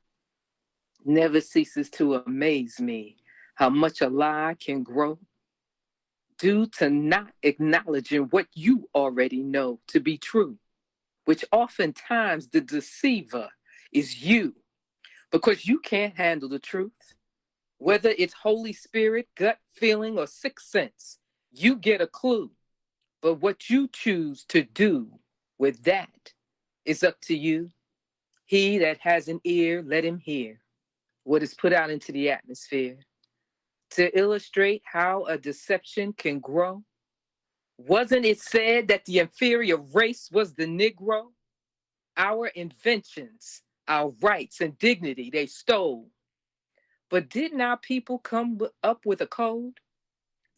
Never ceases to amaze me how much a lie can grow due to not acknowledging what you already know to be true, which oftentimes the deceiver is you, because you can't handle the truth. Whether it's Holy Spirit, gut feeling, or sixth sense, you get a clue. But what you choose to do with that is up to you. He that has an ear, let him hear what is put out into the atmosphere. To illustrate how a deception can grow, wasn't it said that the inferior race was the Negro? Our inventions, our rights and dignity they stole. But didn't our people come up with a code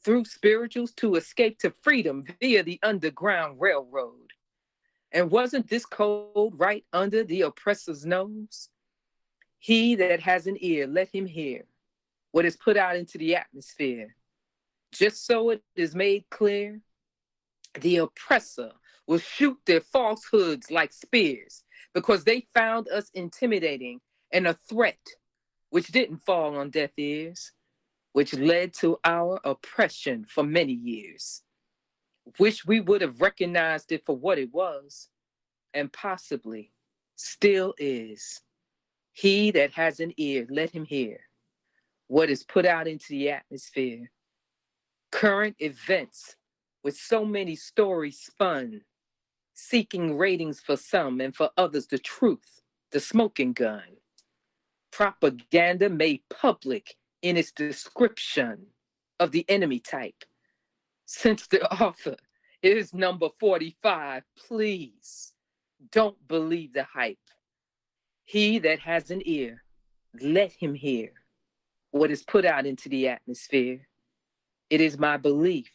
through spirituals to escape to freedom via the Underground Railroad? And wasn't this code right under the oppressor's nose? He that has an ear, let him hear what is put out into the atmosphere. Just so it is made clear, the oppressor will shoot their falsehoods like spears, because they found us intimidating and a threat, which didn't fall on deaf ears, which led to our oppression for many years. Wish we would have recognized it for what it was, and possibly still is. He that has an ear, let him hear what is put out into the atmosphere. Current events with so many stories spun, seeking ratings for some and for others the truth, the smoking gun. Propaganda made public in its description of the enemy type. Since the author is number 45, please don't believe the hype. He that has an ear, let him hear what is put out into the atmosphere. It is my belief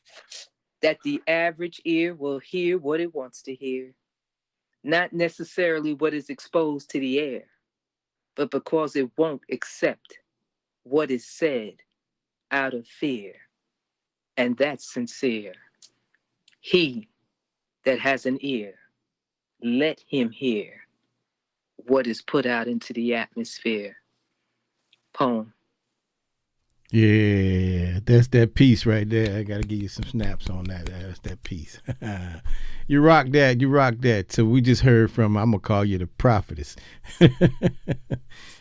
that the average ear will hear what it wants to hear, not necessarily what is exposed to the air, but because it won't accept what is said out of fear. And that's sincere. He that has an ear, let him hear what is put out into the atmosphere. Poem. Yeah, that's that piece right there. I got to give you some snaps on that. That's that piece. You rock that. You rock that. So we just heard from, I'm going to call you the prophetess.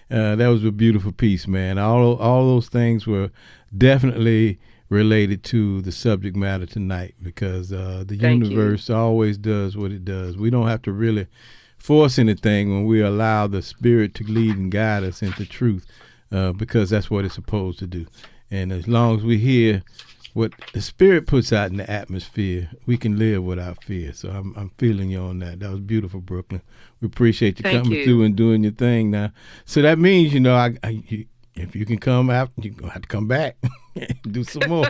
That was a beautiful piece, man. All those things were definitely related to the subject matter tonight, because the universe always does what it does. We don't have to really force anything when we allow the spirit to lead and guide us into truth, because that's what it's supposed to do. And as long as we hear what the spirit puts out in the atmosphere, we can live without fear. So I'm feeling you on that. That was beautiful, Brooklyn. We appreciate you coming through and doing your thing now. So that means, if you can come out, you're going to have to come back and do some more.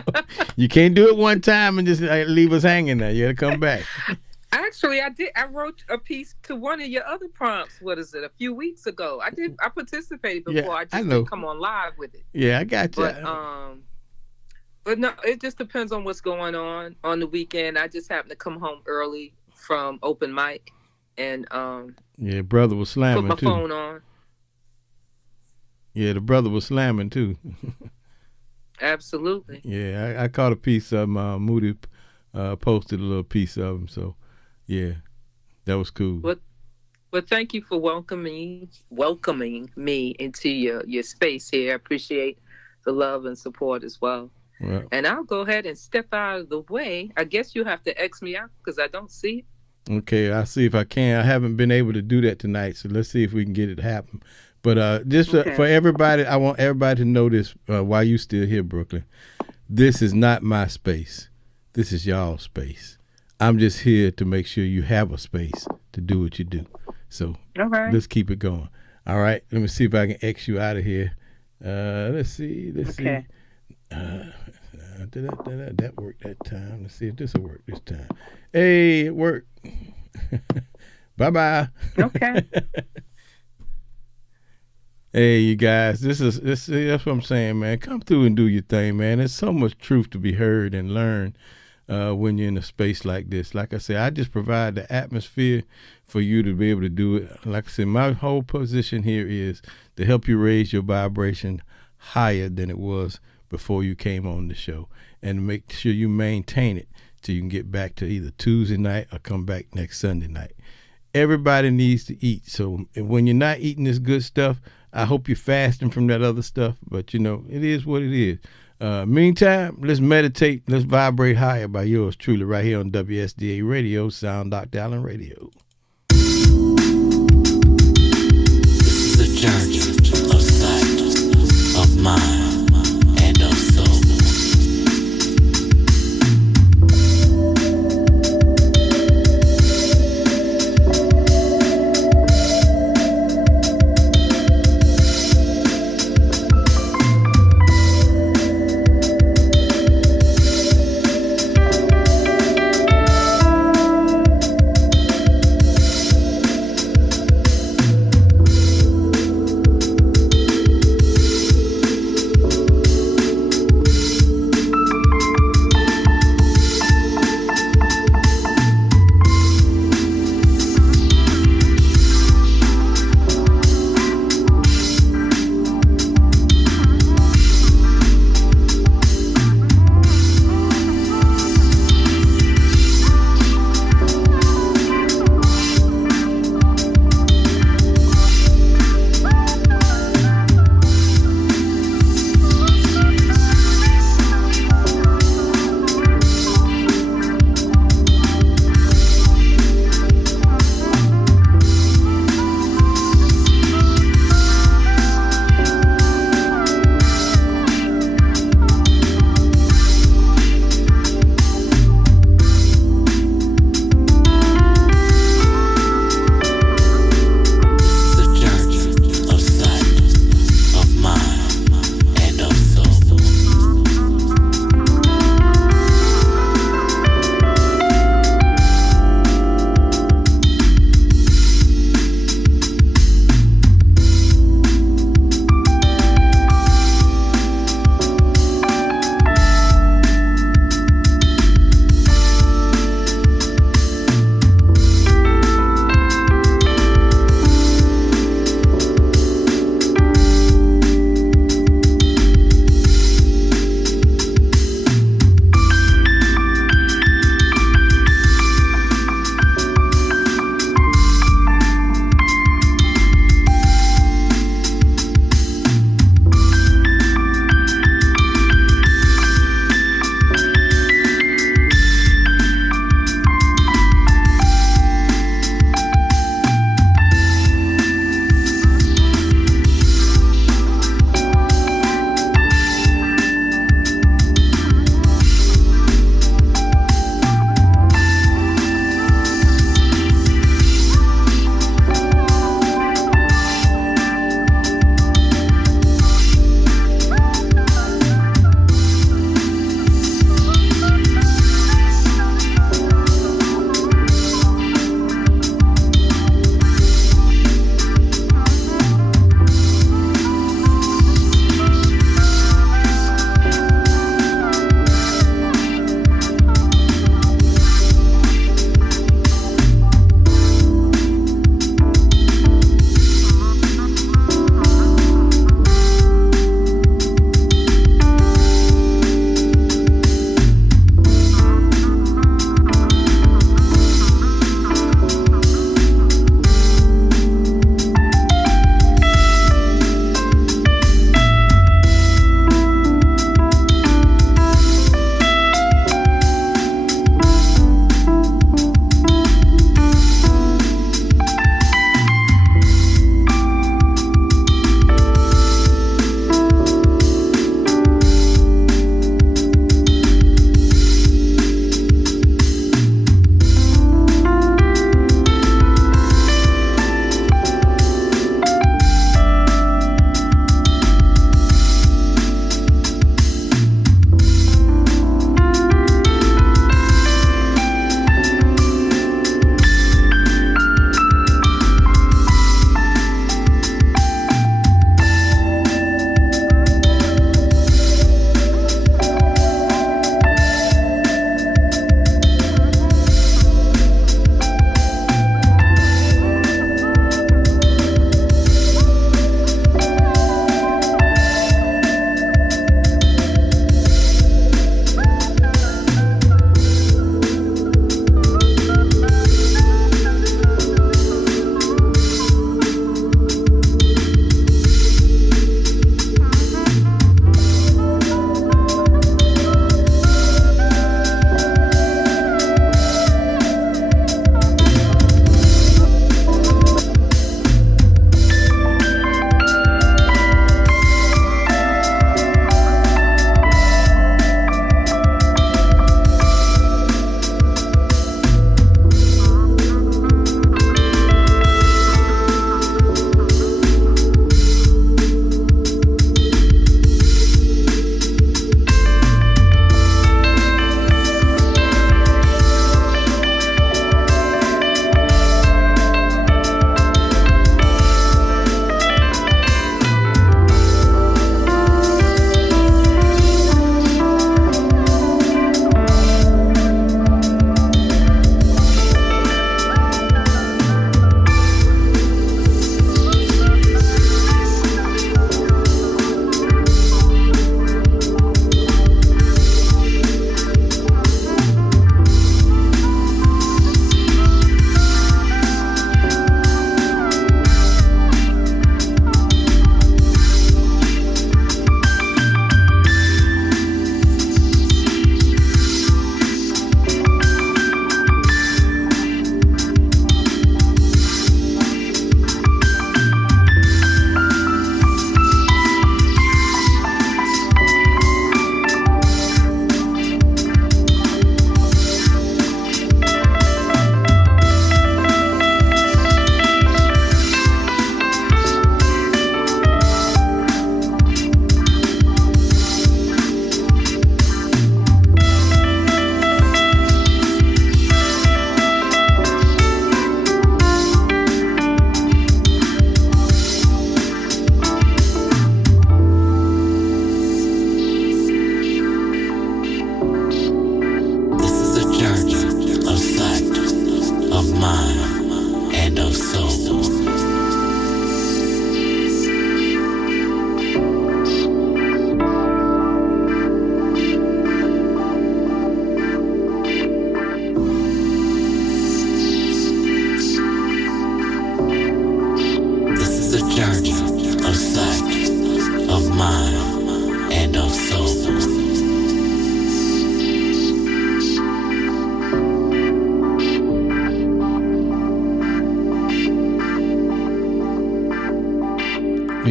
You can't do it one time and just leave us hanging there. You got to come back. Actually, I did. I wrote a piece to one of your other prompts. What is it? A few weeks ago. I participated before. Yeah, I just didn't come on live with it. Yeah, I got you. But no, it just depends on what's going on the weekend. I just happened to come home early from open mic, and yeah, brother was slamming put my phone on. Yeah, the brother was slamming too. Absolutely. Yeah, I caught a piece of him. Moody posted a little piece of him. So, yeah, that was cool. Well, thank you for welcoming me into your space here. I appreciate the love and support as well. Right. And I'll go ahead and step out of the way. I guess you have to X me out because I don't see it. Okay, I'll see if I can. I haven't been able to do that tonight, so let's see if we can get it to happen. But just for everybody, I want everybody to know this while you still here, Brooklyn. This is not my space. This is y'all's space. I'm just here to make sure you have a space to do what you do. So let's keep it going. All right, let me see if I can X you out of here. Let's see. That worked that time. Let's see if this will work this time. Hey, it worked. Bye-bye. Okay. Hey, you guys, this that's what I'm saying, man. Come through and do your thing, man. There's so much truth to be heard and learned when you're in a space like this. Like I said, I just provide the atmosphere for you to be able to do it. Like I said, my whole position here is to help you raise your vibration higher than it was before you came on the show, and to make sure you maintain it till you can get back to either Tuesday night or come back next Sunday night. Everybody needs to eat. So when you're not eating this good stuff, I hope you're fasting from that other stuff, but it is what it is. Meantime, let's meditate, let's vibrate higher by yours truly right here on WSDA Radio, Sound Dr. Allen Radio. This is a journey of sight, of mind, and of soul.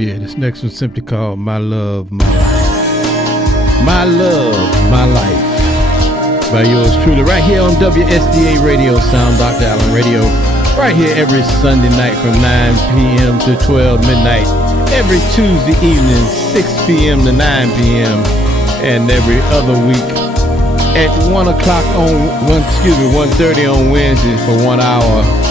Yeah, this next one's simply called My Love, My Life. My Love, My Life. By yours truly, right here on WSDA Radio, Sound Dr. Allen Radio. Right here every Sunday night from 9 p.m. to 12 midnight. Every Tuesday evening, 6 p.m. to 9 p.m. And every other week at 1 o'clock on, 1:30 on Wednesdays for 1 hour.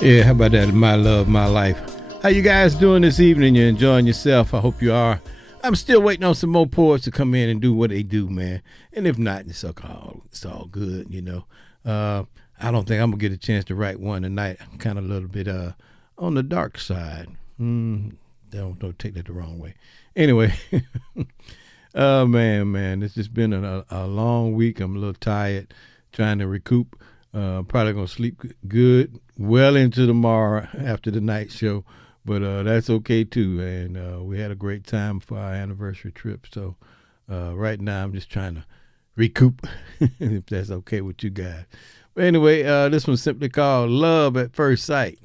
Yeah, how about that? My love, my life. How you guys doing this evening? You enjoying yourself? I hope you are. I'm still waiting on some more poets to come in and do what they do, man. And if not, it's all good, you know. I don't think I'm gonna get a chance to write one tonight. I'm kind of a little bit on the dark side. Don't take that the wrong way. Anyway, oh man, it's just been a long week. I'm a little tired, trying to recoup. Probably gonna sleep good well into tomorrow after the night show, but that's okay too. And we had a great time for our anniversary trip. So right now I'm just trying to recoup, if that's okay with you guys. But anyway, this one's simply called "Love at First Sight."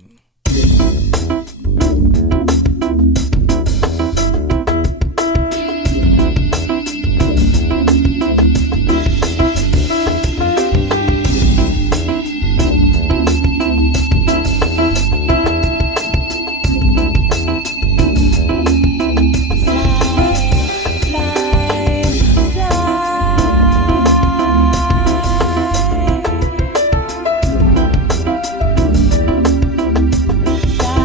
Fly,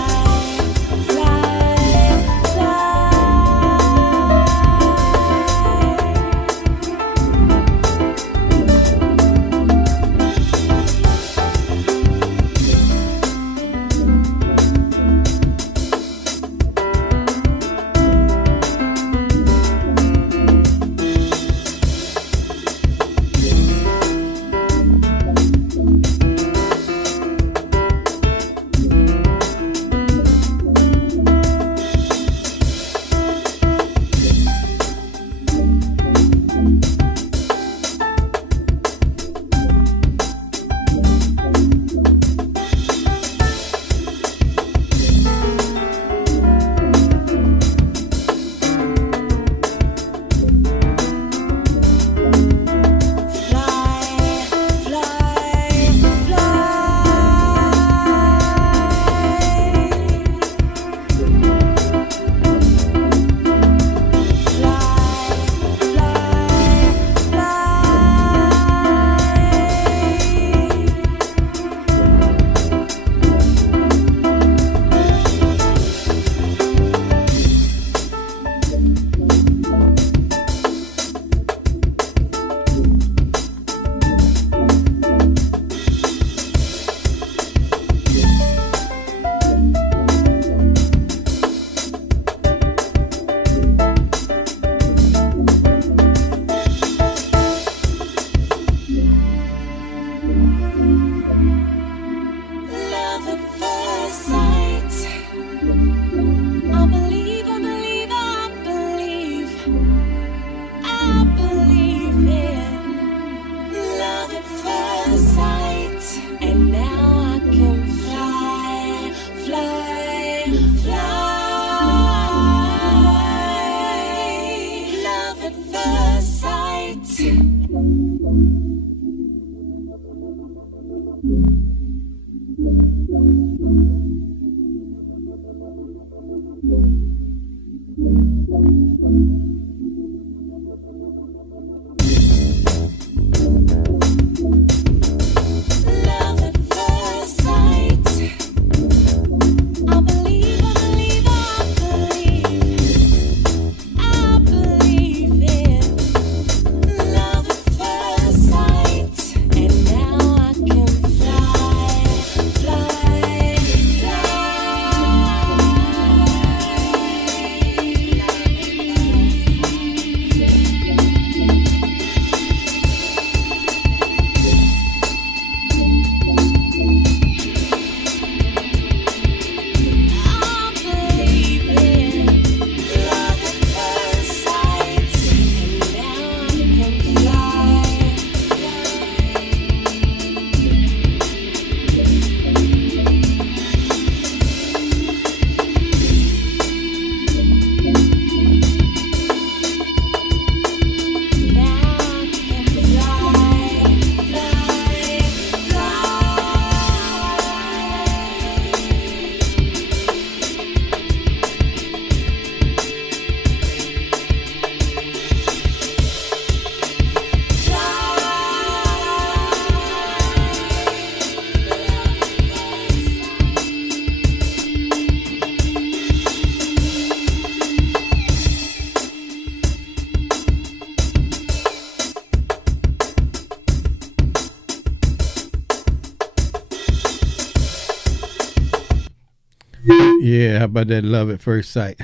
Yeah, how about that love at first sight?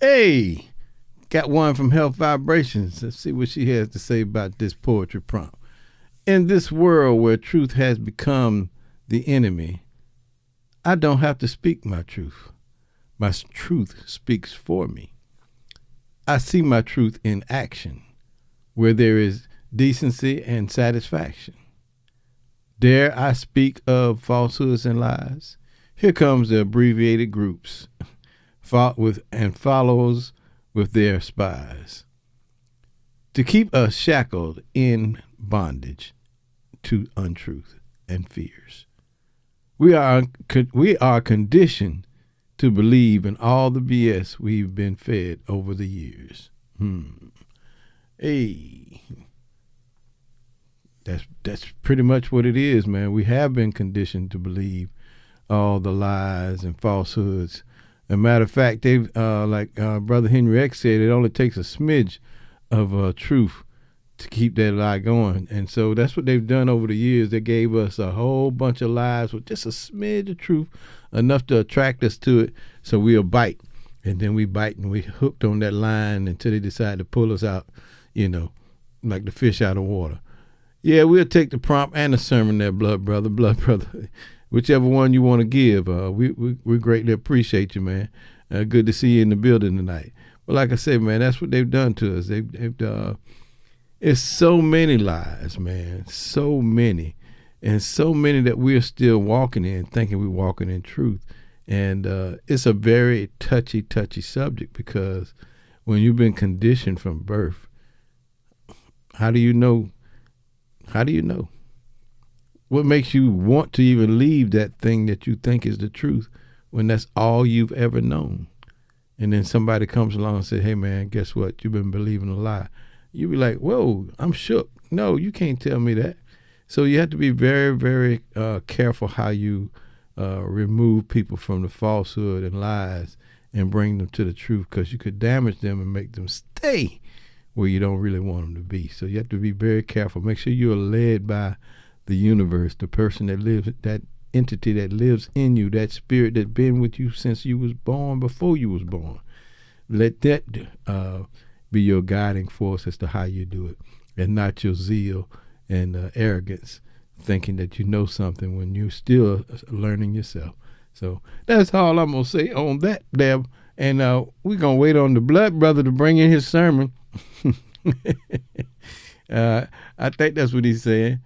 Hey, got one from Health Vibrations. Let's see what she has to say about this poetry prompt. In this world where truth has become the enemy, I don't have to speak my truth. My truth speaks for me. I see my truth in action, where there is decency and satisfaction. Dare I speak of falsehoods and lies? Here comes the abbreviated groups, follows with their spies, to keep us shackled in bondage to untruth and fears. We are conditioned to believe in all the BS we've been fed over the years. Hey, that's pretty much what it is, man. We have been conditioned to believe all the lies and falsehoods. As a matter of fact, they've like Brother Henry X said, it only takes a smidge of truth to keep that lie going. And so that's what they've done over the years. They gave us a whole bunch of lies with just a smidge of truth, enough to attract us to it, so we'll bite. And then we bite and we hooked on that line until they decide to pull us out, like the fish out of water. Yeah, we'll take the prompt and the sermon there, blood brother. Whichever one you want to give. We greatly appreciate you, man. Good to see you in the building tonight. But like I said, man, that's what they've done to us. It's so many lies, man. So many. And so many that we're still walking in, thinking we're walking in truth. And it's a very touchy subject, because when you've been conditioned from birth, how do you know? What makes you want to even leave that thing that you think is the truth when that's all you've ever known? And then somebody comes along and says, hey, man, guess what? You've been believing a lie. You be like, whoa, I'm shook. No, you can't tell me that. So you have to be very, very careful how you remove people from the falsehood and lies and bring them to the truth, because you could damage them and make them stay where you don't really want them to be. So you have to be very careful. Make sure you are led by the universe, the person that lives, that entity that lives in you, that spirit that's been with you since you was born, before you was born. Let that be your guiding force as to how you do it, and not your zeal and arrogance, thinking that you know something when you're still learning yourself. So that's all I'm going to say on that, Deb. And we're going to wait on the blood brother to bring in his sermon. I think that's what he's saying.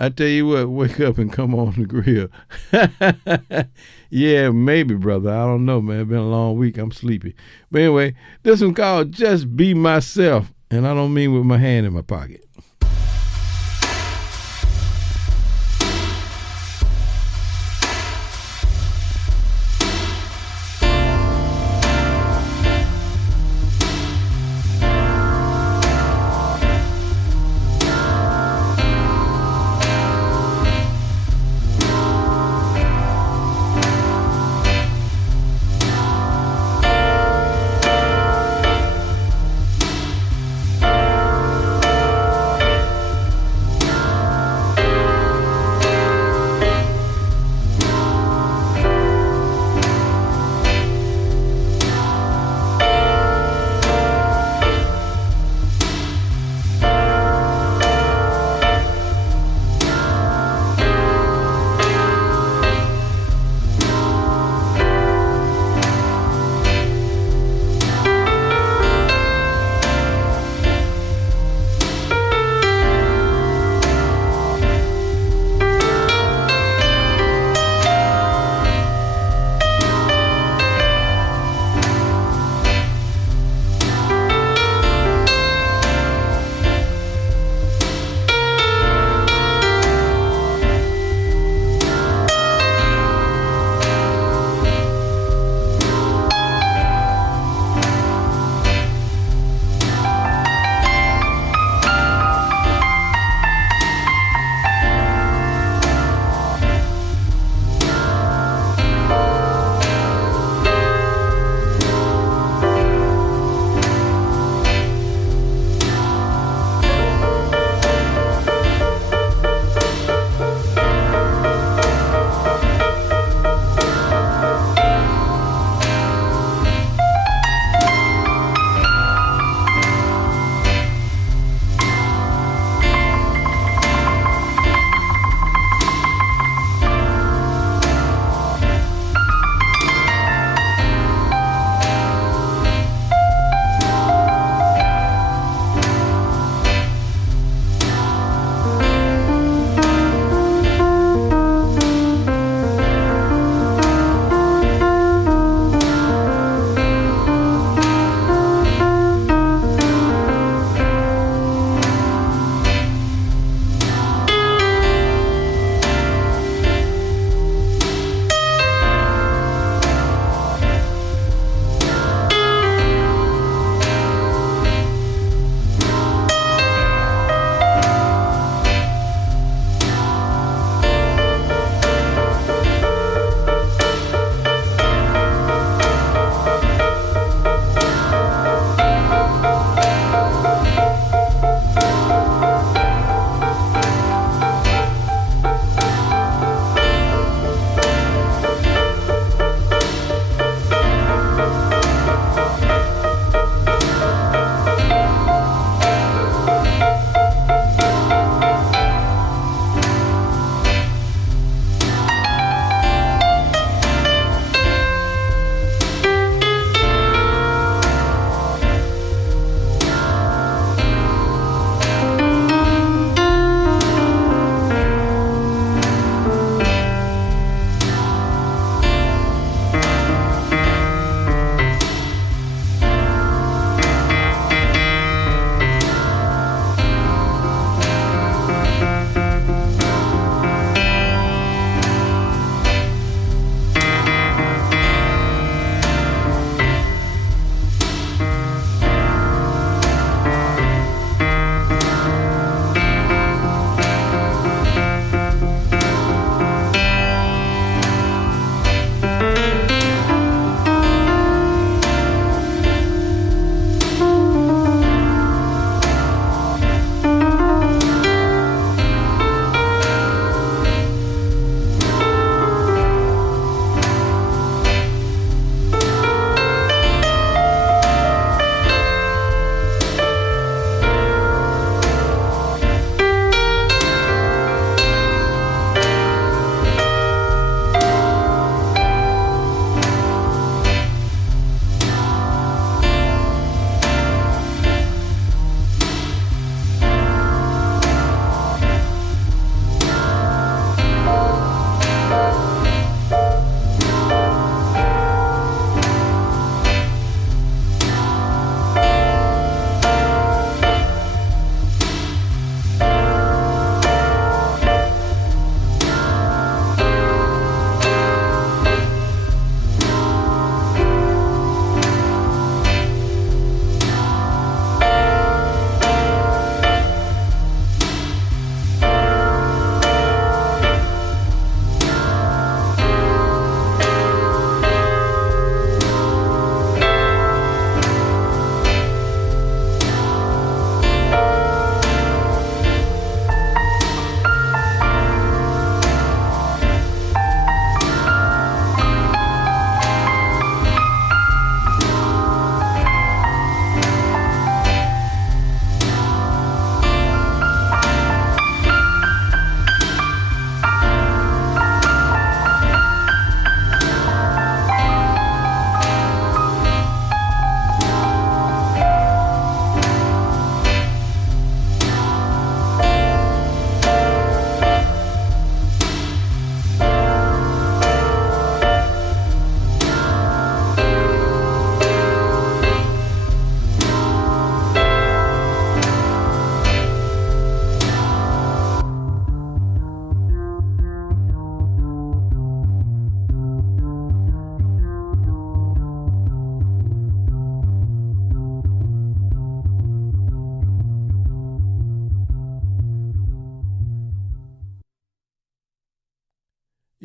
I tell you what, wake up and come on the grill. Yeah, maybe, brother. I don't know, man. It's been a long week. I'm sleepy. But anyway, this one called Just Be Myself. And I don't mean with my hand in my pocket.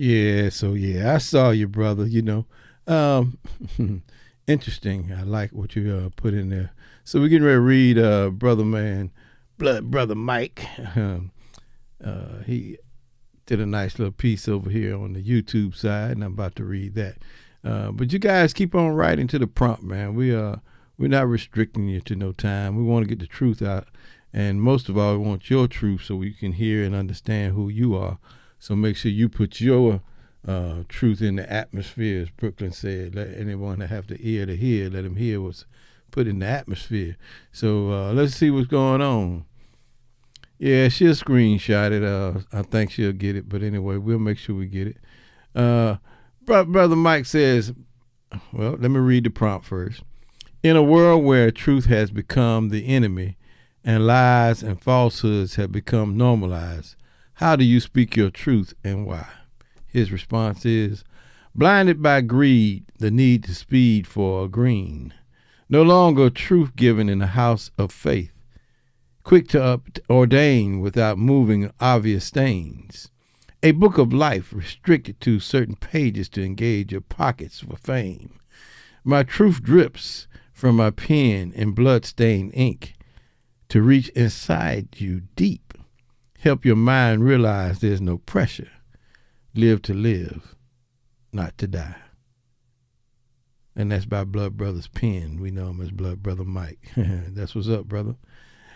Yeah, so yeah, I saw you, brother. You know, interesting. I like what you put in there. So we're getting ready to read, brother man, brother Mike. He did a nice little piece over here on the YouTube side, and I'm about to read that. But you guys keep on writing to the prompt, man. We're not restricting you to no time. We want to get the truth out, and most of all, we want your truth so we can hear and understand who you are. So make sure you put your truth in the atmosphere, as Brooklyn said. Let anyone that have the ear to hear, let them hear what's put in the atmosphere. So let's see what's going on. Yeah, she'll screenshot it. I think she'll get it. But anyway, we'll make sure we get it. Brother Mike says, well, let me read the prompt first. In a world where truth has become the enemy and lies and falsehoods have become normalized, how do you speak your truth and why? His response is, blinded by greed, the need to speed for a green. No longer truth given in the house of faith. Quick to ordain without moving obvious stains. A book of life restricted to certain pages to engage your pockets for fame. My truth drips from my pen in blood-stained ink to reach inside you deep. Help your mind realize there's no pressure. Live to live, not to die. And that's by Blood Brother's pen. We know him as Blood Brother Mike. That's what's up, brother.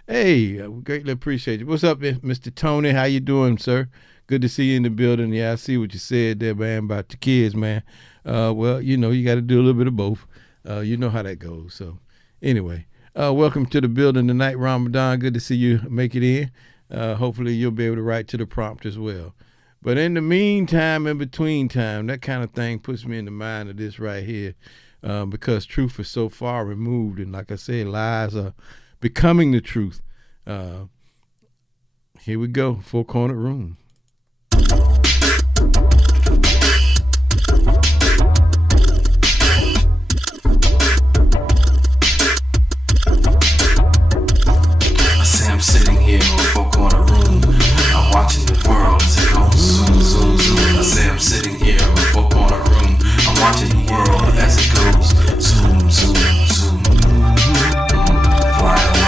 Hey, greatly appreciate you. What's up, Mr. Tony? How you doing, sir? Good to see you in the building. Yeah, I see what you said there, man, about the kids, man. Well, you know, you got to do a little bit of both. You know how that goes. So anyway, welcome to the building tonight, Ramadan. Good to see you make it in. Hopefully you'll be able to write to the prompt as well. But in the meantime, in between time, that kind of thing puts me in the mind of this right here, because truth is so far removed. And like I said, lies are becoming the truth. Here we go, four-cornered room. I say I'm sitting here in a four-corner room. I'm watching the world as it goes zoom, zoom, zoom. I say I'm sitting here in a four-corner room. I'm watching the world as it goes zoom, zoom, zoom. Fly away.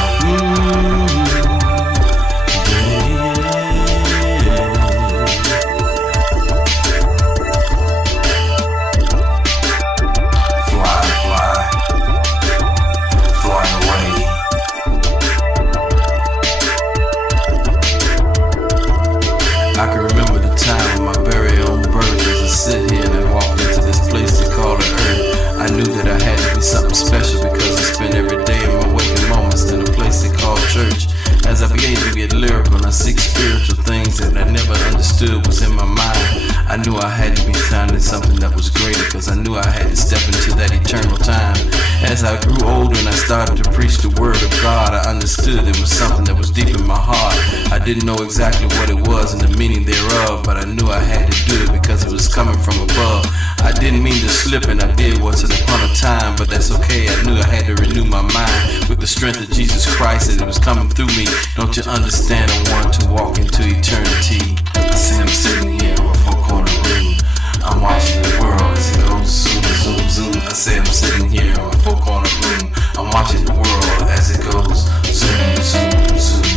Something special because I spend every day of my waking moments in a place they call church. As I began to get lyrical and I seek spiritual things that I never understood was in my mind, I knew I had to be finding something that was greater, because I knew I had to step into that eternal time. As I grew older and I started to preach the word of God, I understood it was something that was deep in my heart. I didn't know exactly what it was and the meaning thereof, but I knew I had to do it because it was coming from above. I didn't mean to slip and I did once upon a time, but that's okay. I knew I had to renew my mind with the strength of Jesus Christ, and it was coming through me. Don't you understand? I want to walk into eternity. I say I'm sitting here in a four-corner room. I'm watching the world as it goes zoom, zoom, zoom. I say I'm sitting here in a four-corner room. I'm watching the world as it goes zoom, zoom, zoom.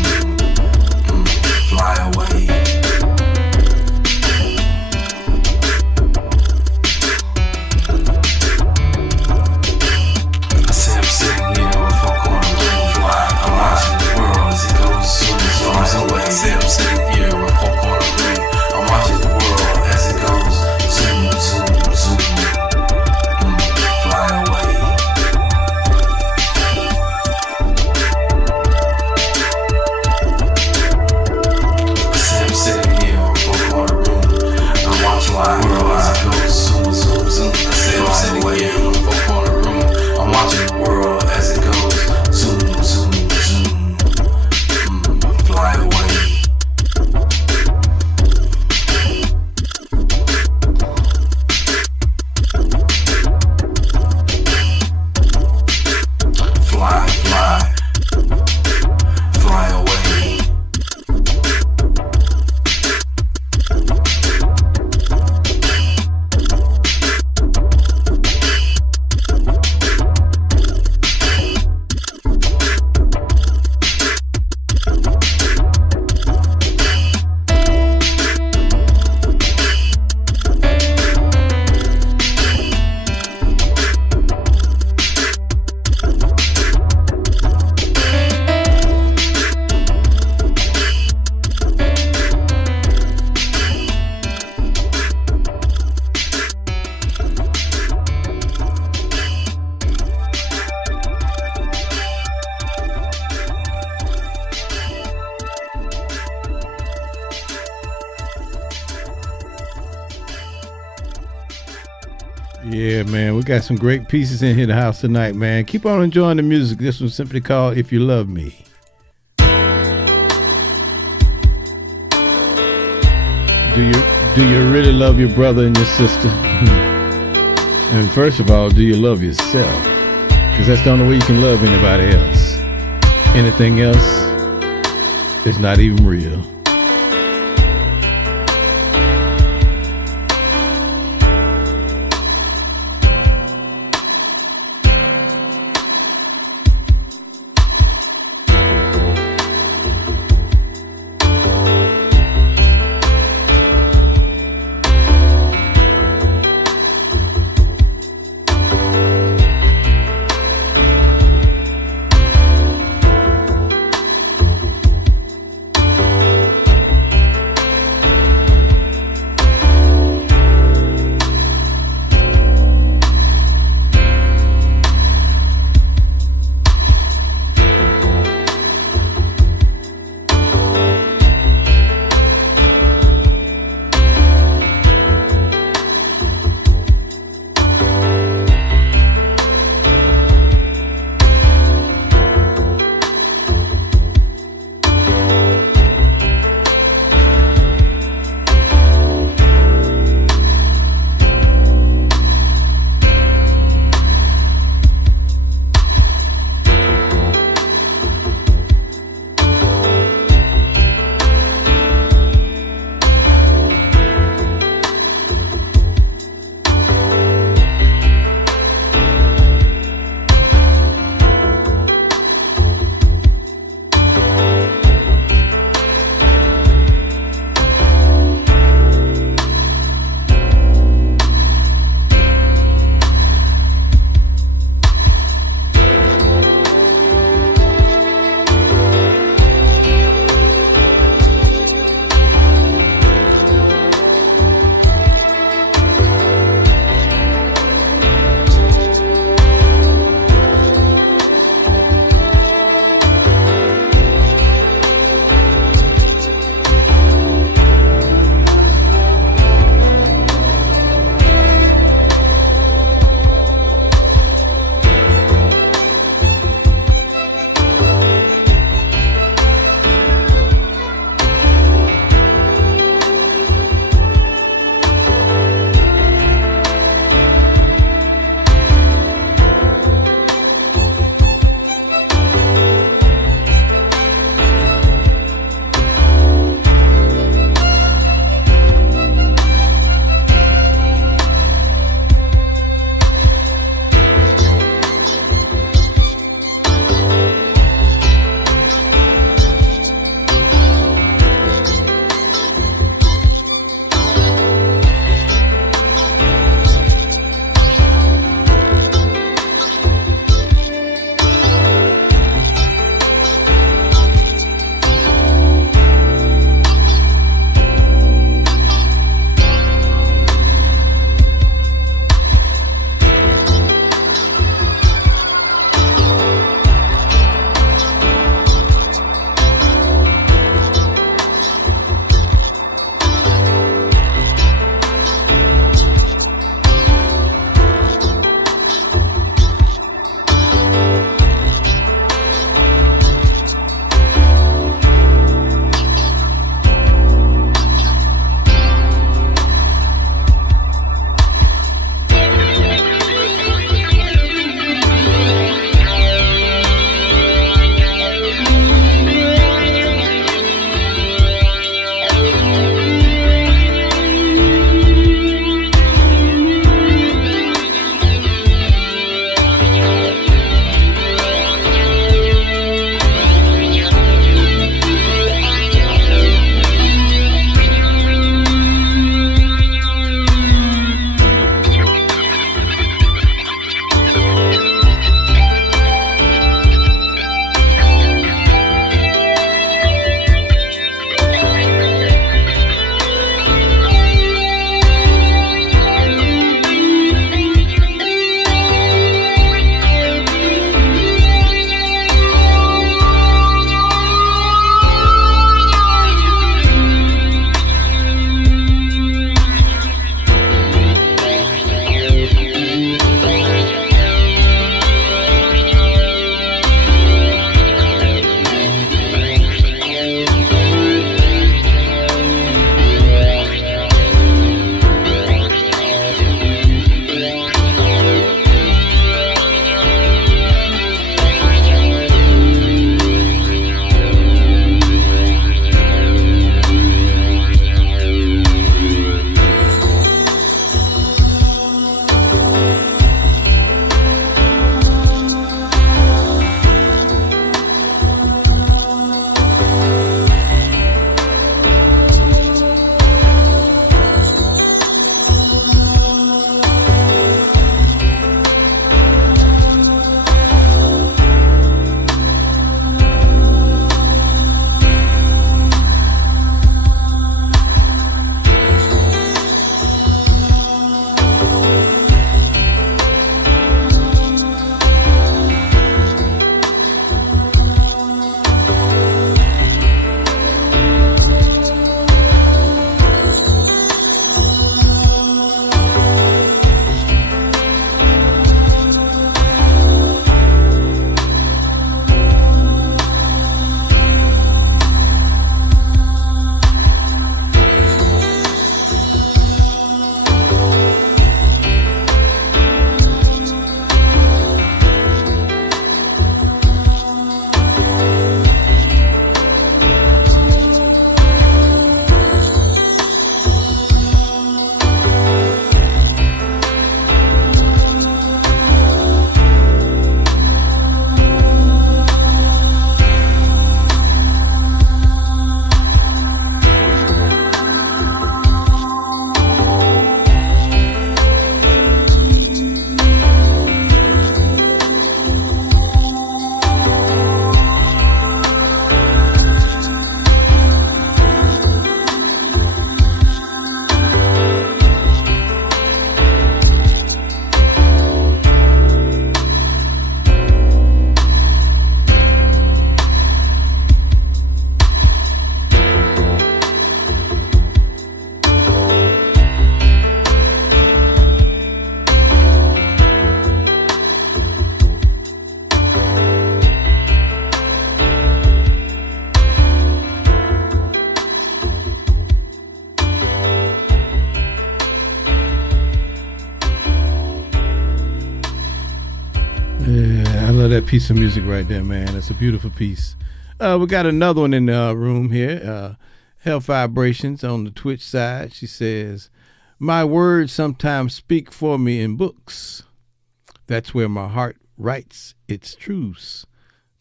Fly away. I'm sitting here in a four-corner room. I'm watching the world as it goes zoom, zoom. Yeah, man, we got some great pieces in here the house tonight, man. Keep on enjoying the music. This one's simply called If You Love Me. Do you really love your brother and your sister? And first of all, do you love yourself? Because that's the only way you can love anybody else. Anything else is not even real. Yeah, I love that piece of music right there, man. It's a beautiful piece. We got another one in the room here. Health Vibrations on the Twitch side. She says, my words sometimes speak for me in books. That's where my heart writes its truths.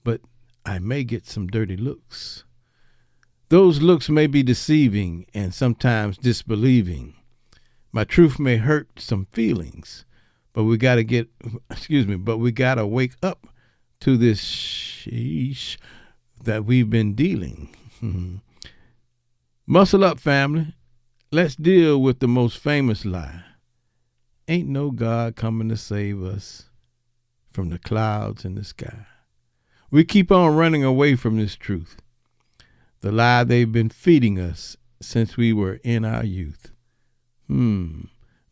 But I may get some dirty looks. Those looks may be deceiving and sometimes disbelieving. My truth may hurt some feelings. But we got to wake up to this sheesh that we've been dealing. Muscle up, family. Let's deal with the most famous lie. Ain't no God coming to save us from the clouds in the sky. We keep on running away from this truth. The lie they've been feeding us since we were in our youth.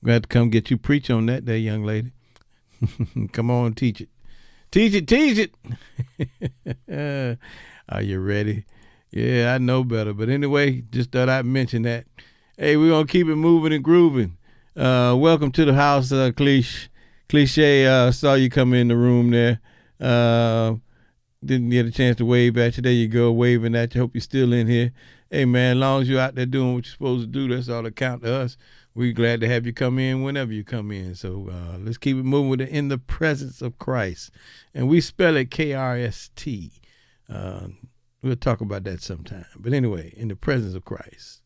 Glad to come get you preach on that there, young lady. Come on, teach it. Teach it. Are you ready? Yeah, I know better. But anyway, just thought I'd mention that. Hey, we're going to keep it moving and grooving. Welcome to the house, Cliche. Saw you come in the room there. Didn't get a chance to wave at you. There you go, waving at you. Hope you're still in here. Hey, man, as long as you're out there doing what you're supposed to do, that's all that counts to us. We're glad to have you come in whenever you come in. So let's keep it moving with it in the presence of Christ. And we spell it KRST. We'll talk about that sometime. But anyway, in the presence of Christ.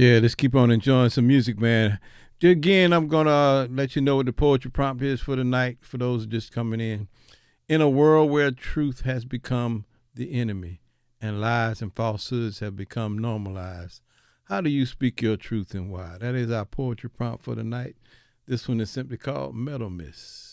Yeah, let's keep on enjoying some music, man. Again, I'm gonna let you know what the poetry prompt is for the night for those just coming in. In a world where truth has become the enemy and lies and falsehoods have become normalized, how do you speak your truth and why? That is our poetry prompt for the night. This one is simply called Metal Miss.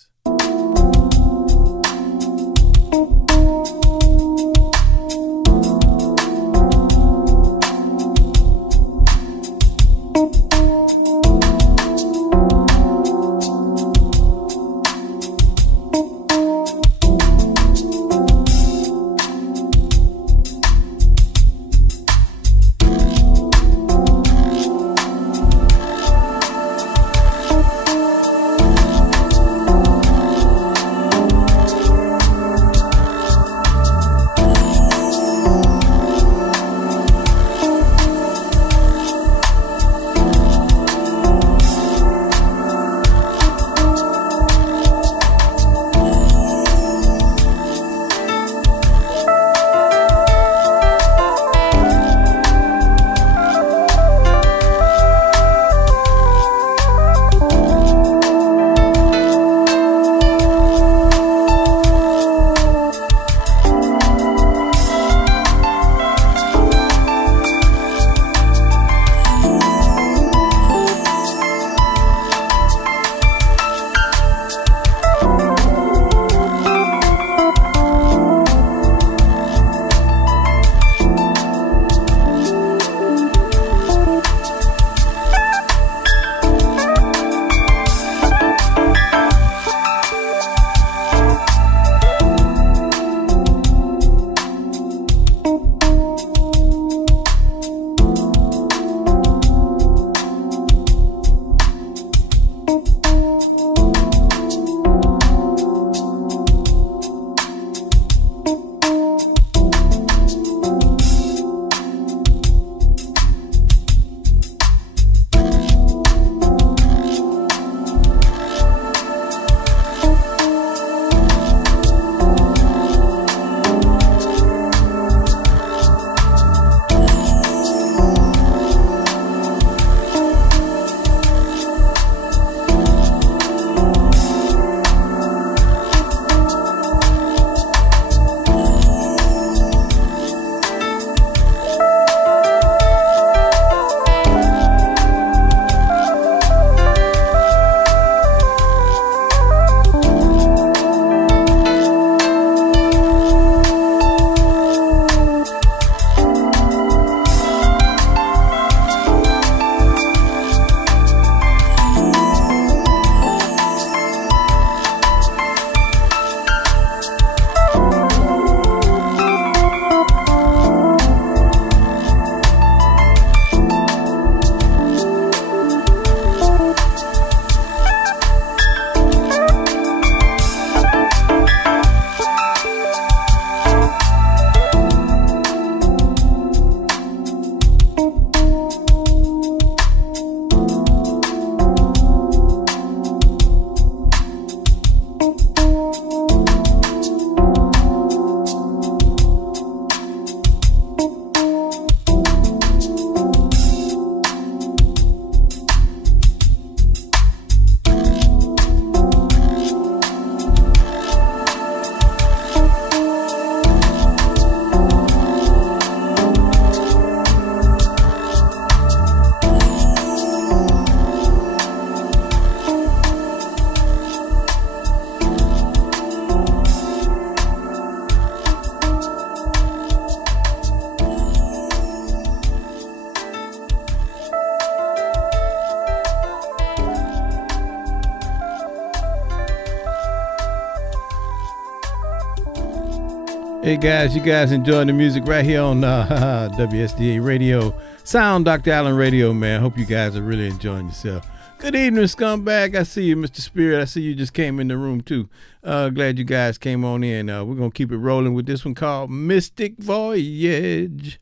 Hey guys, you guys enjoying the music right here on WSDA Radio, Sound Dr. Allen Radio, man. Hope you guys are really enjoying yourself. Good evening, scumbag. I see you, Mr. Spirit. I see you just came in the room too. Glad you guys came on in. We're gonna keep it rolling with this one called Mystic Voyage.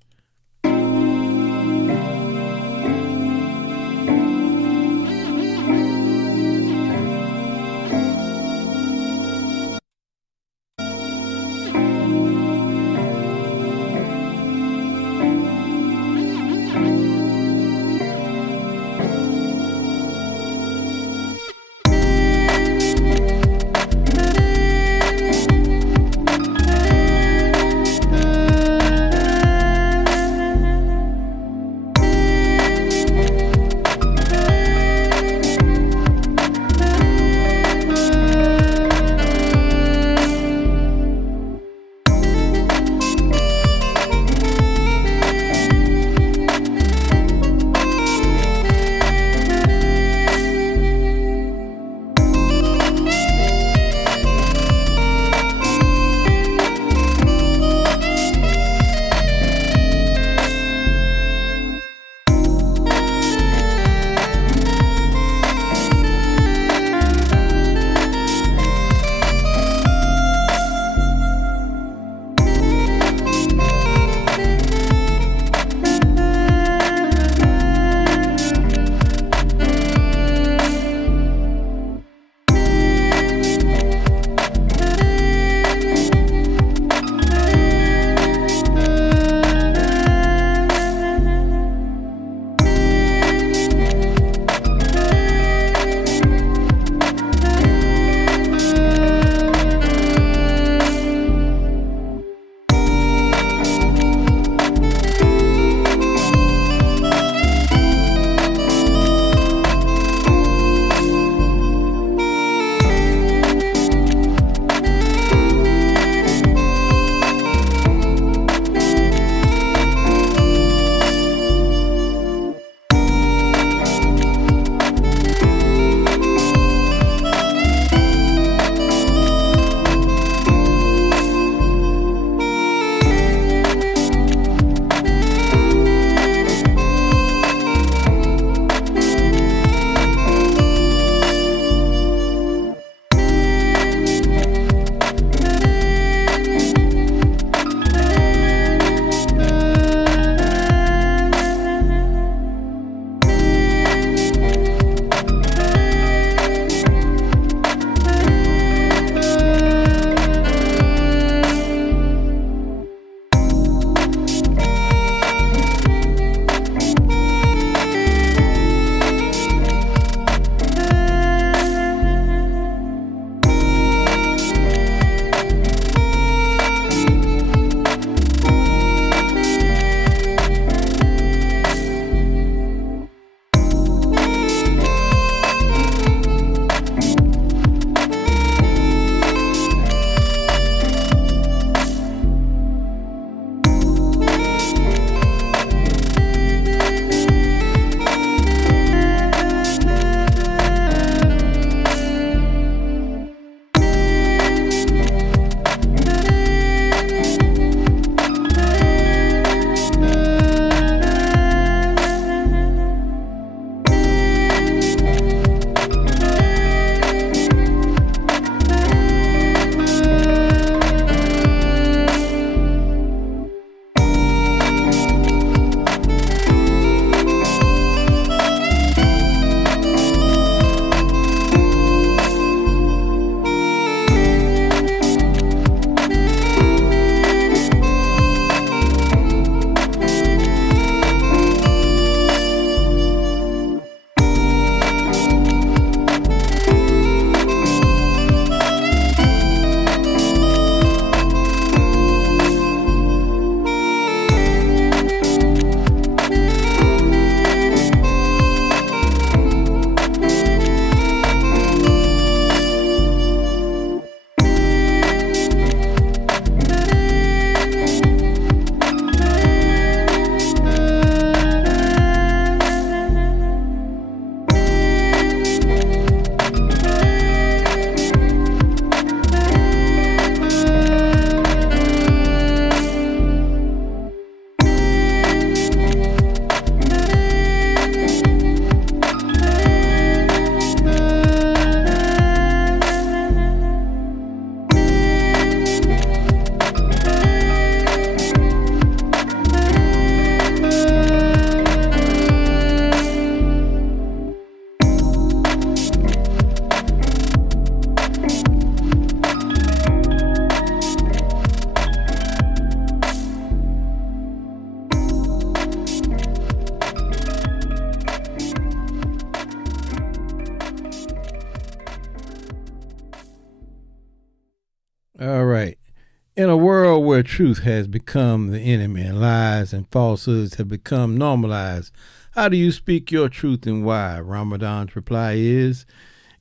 In a world where truth has become the enemy and lies and falsehoods have become normalized, how do you speak your truth and why? Ramadan's reply is,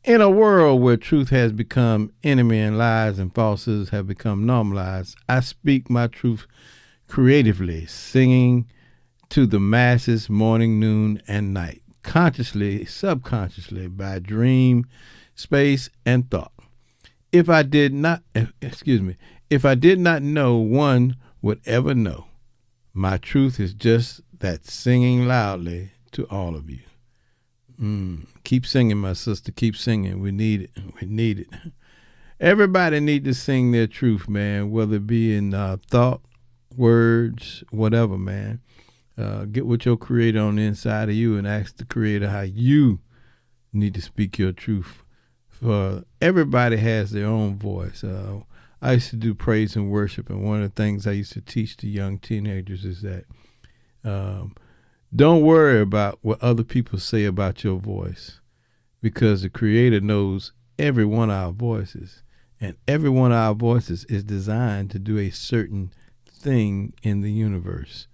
in a world where truth has become enemy and lies and falsehoods have become normalized, I speak my truth creatively, singing to the masses morning, noon, and night, consciously, subconsciously, by dream, space, and thought. If I did not know, one would ever know. My truth is just that, singing loudly to all of you. Keep singing, my sister. Keep singing. We need it. We need it. Everybody need to sing their truth, man, whether it be in thought, words, whatever, man. Get with your creator on the inside of you and ask the creator how you need to speak your truth. For everybody has their own voice. I used to do praise and worship, and one of the things I used to teach the young teenagers is that don't worry about what other people say about your voice, because the creator knows every one of our voices, and every one of our voices is designed to do a certain thing in the universe.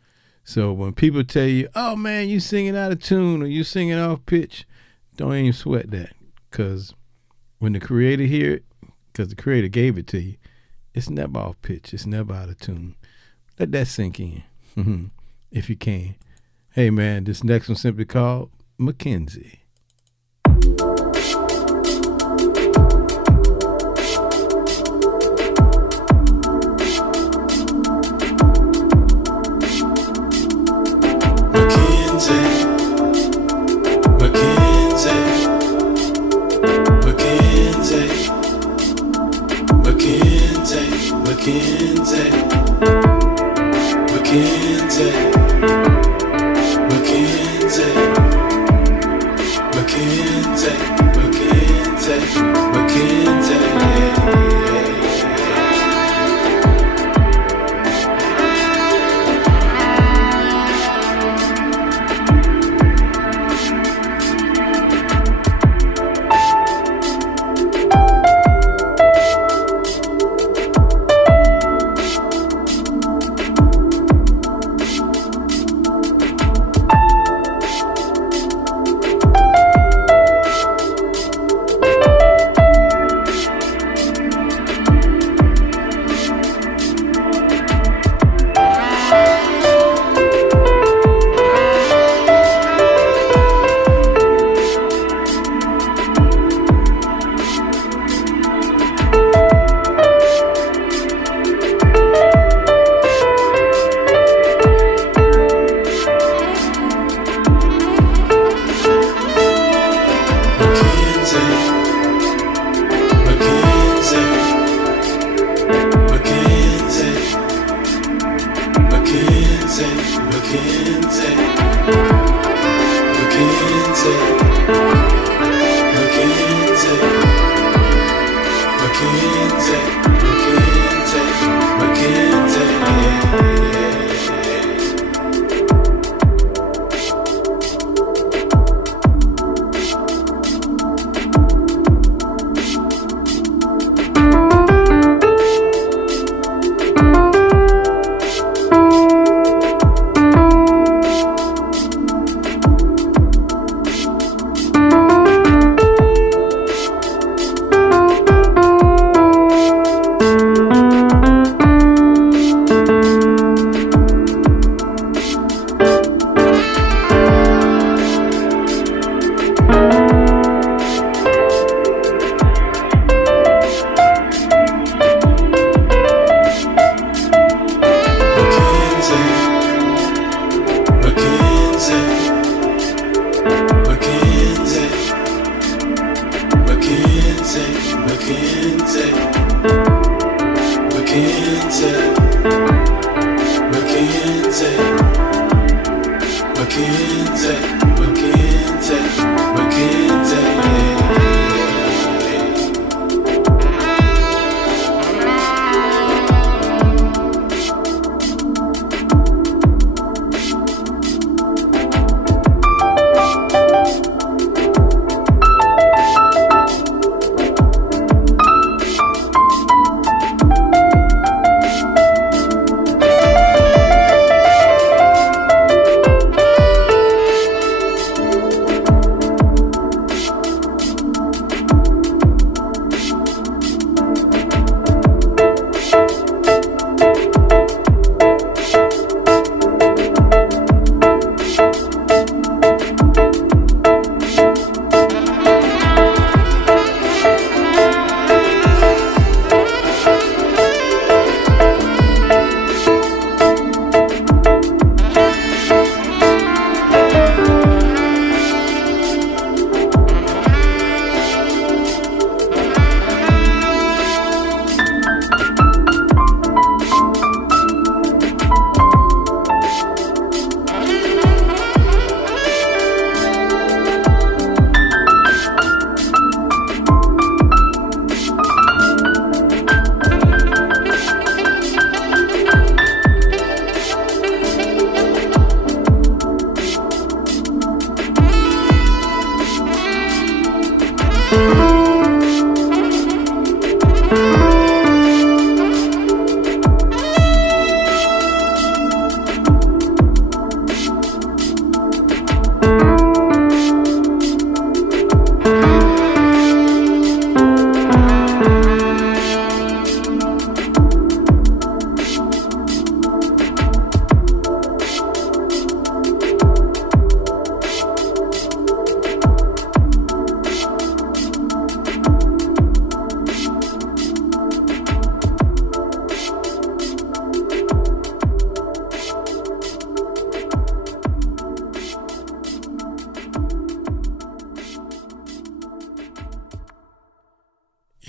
So when people tell you, oh man, you singing out of tune or you singing off pitch, don't even sweat that, because when the creator hear it, because the creator gave it to you, it's never off pitch, it's never out of tune. Let that sink in if you can. Hey man, this next one simply called Mackenzie.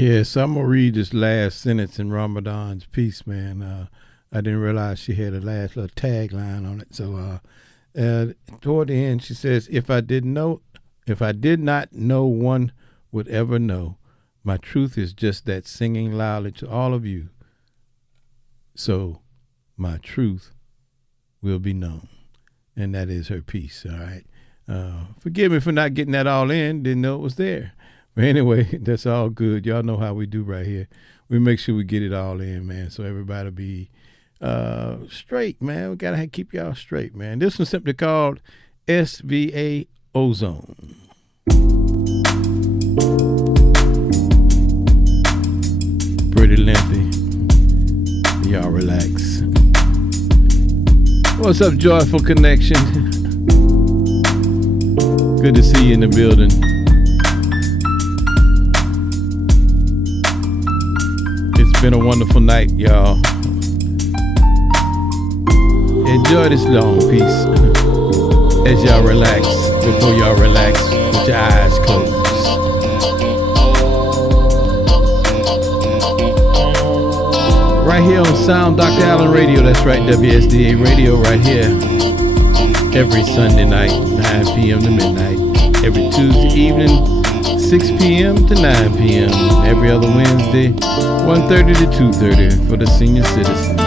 Yeah, so I'm going to read this last sentence in Ramadan's piece, man. I didn't realize she had a last little tagline on it. So toward the end, she says, if I did not know, one would ever know. My truth is just that, singing loudly to all of you. So my truth will be known. And that is her piece, all right? Forgive me for not getting that all in. Didn't know it was there. But anyway, that's all good. Y'all know how we do right here. We make sure we get it all in, man, so everybody be straight, man. We got to keep y'all straight, man. This one's simply called SVA Ozone. Pretty lengthy. Y'all relax. What's up, Joyful Connection? Good to see you in the building. It's been a wonderful night, y'all. Enjoy this long piece as y'all relax. Before y'all relax with your eyes closed. Right here on Sound Dr. Allen Radio. That's right, WSDA Radio right here. Every Sunday night, 9 p.m. to midnight. Every Tuesday evening, 6 p.m. to 9 p.m. Every other Wednesday, 1:30 to 2:30 for the senior citizens.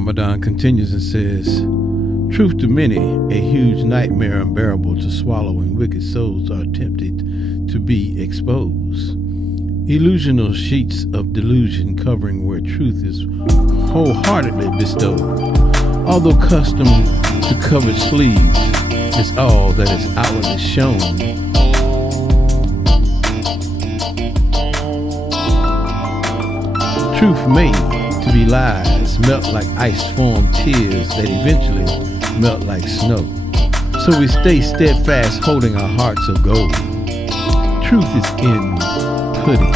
Ramadan continues and says, truth to many, a huge nightmare unbearable to swallow when wicked souls are tempted to be exposed. Illusional sheets of delusion covering where truth is wholeheartedly bestowed. Although custom to covered sleeves is all that is outwardly shown. Truth made to be lies melt like ice-formed tears that eventually melt like snow. So we stay steadfast holding our hearts of gold. Truth is in pudding.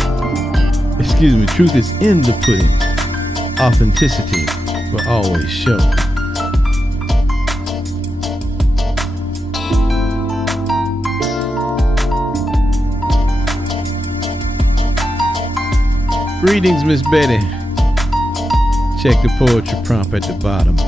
Truth is in the pudding. Authenticity will always show. Greetings, Miss Betty. Check the poetry prompt at the bottom.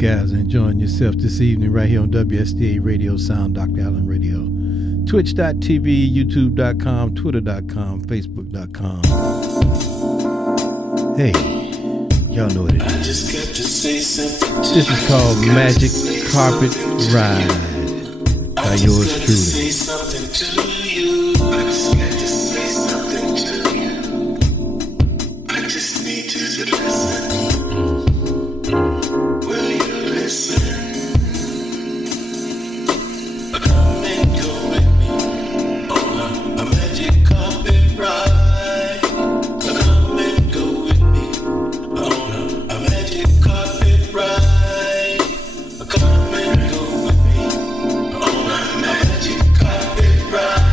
guys are enjoying yourself this evening right here on WSDA Radio Sound, Dr. Allen Radio. Twitch.tv, YouTube.com, Twitter.com, Facebook.com. Hey, y'all know what it is. This is called Magic Carpet Ride by yours truly. Ride.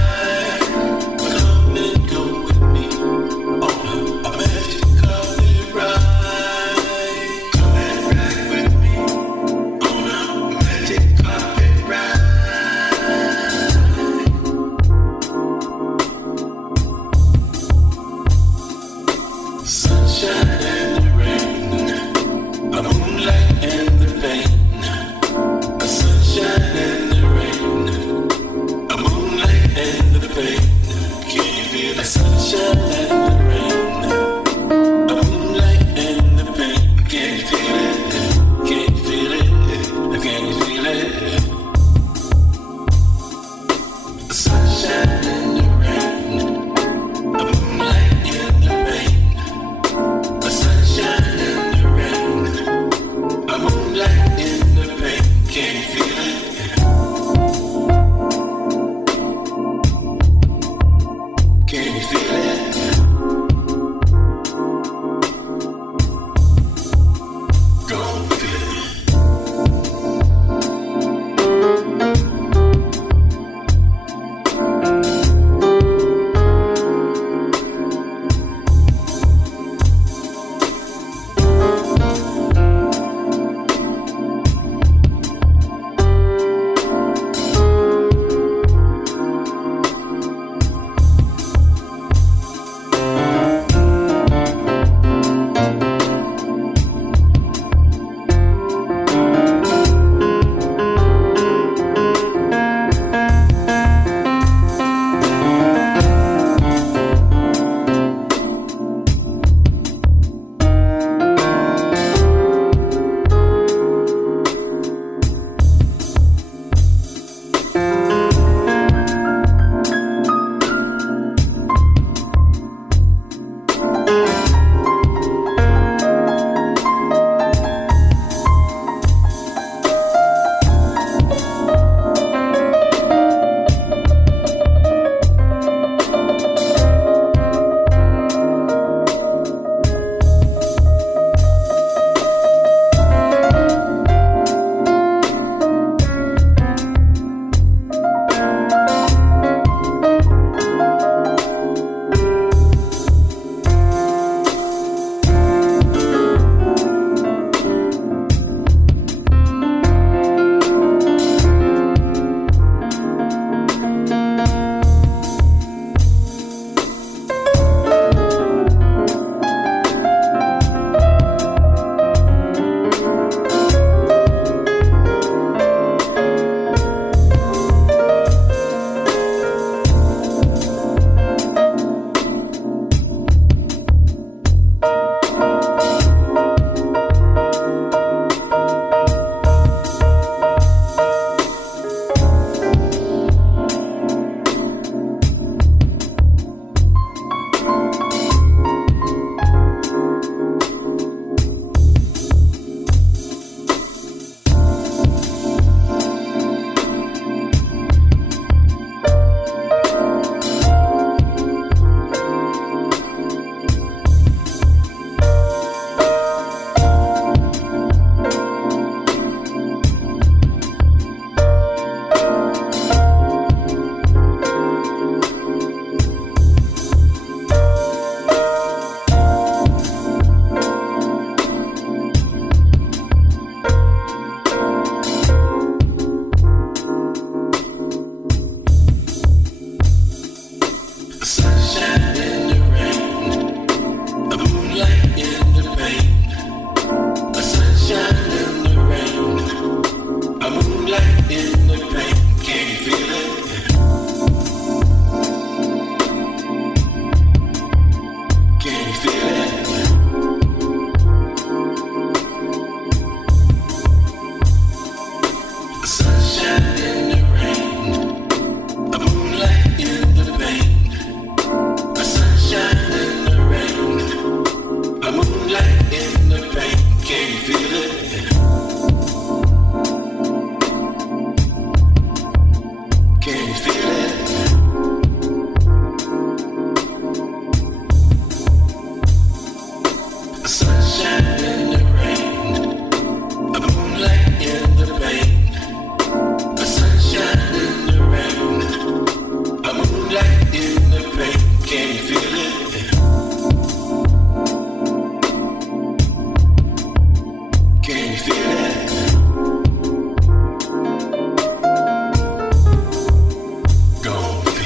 moonlight in the rain, can you feel it? Can you feel it? The sunshine in the rain, a moonlight in the rain. A sunshine in the rain, a moonlight in the rain. Can you feel it? Can you feel it? A sunshine in the rain, a moonlight in the rain. A sunshine in the rain, a moonlight in the rain. Can you feel it? Can you feel it? Go on, feel it.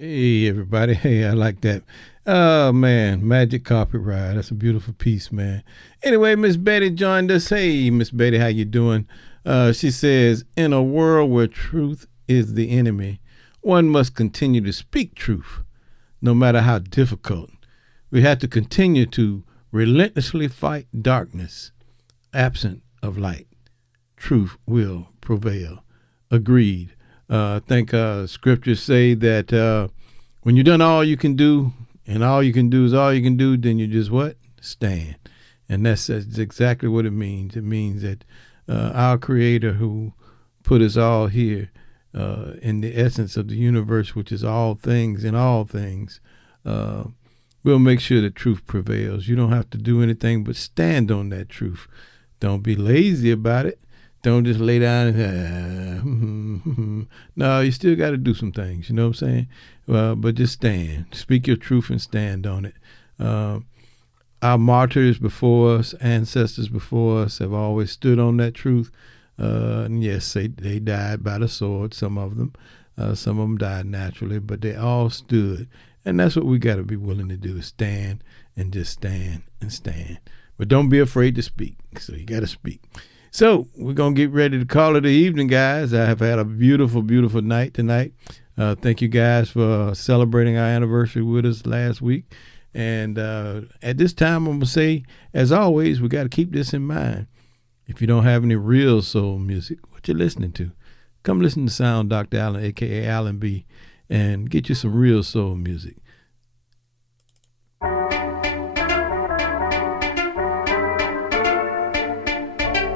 Hey everybody, hey, I like that. Oh man, Magic Carpet Ride. That's a beautiful piece, man. Anyway, Miss Betty joined us. Hey, Miss Betty, how you doing? She says, in a world where truth is the enemy, one must continue to speak truth, no matter how difficult. We have to continue to relentlessly fight darkness, absent of light. Truth will prevail. Agreed. I think scriptures say that when you've done all you can do, and all you can do is all you can do, then you just what? Stand. And that's exactly what it means. It means that our Creator who put us all here in the essence of the universe, which is all things in all things, will make sure that truth prevails. You don't have to do anything but stand on that truth. Don't be lazy about it. Don't just lay down and no, you still got to do some things, you know what I'm saying? But just stand. Speak your truth and stand on it. Our martyrs before us, ancestors before us have always stood on that truth. And yes, they died by the sword, some of them. Some of them died naturally, but they all stood. And that's what we got to be willing to do, is stand and just stand and stand. But don't be afraid to speak. So you got to speak. So we're going to get ready to call it the evening, guys. I have had a beautiful, beautiful night tonight. Thank you guys for celebrating our anniversary with us last week. And at this time, I'm going to say, as always, we got to keep this in mind. If you don't have any real soul music, what you listening to? Come listen to Sound Dr. Allen, a.k.a. Allen B., and get you some real soul music.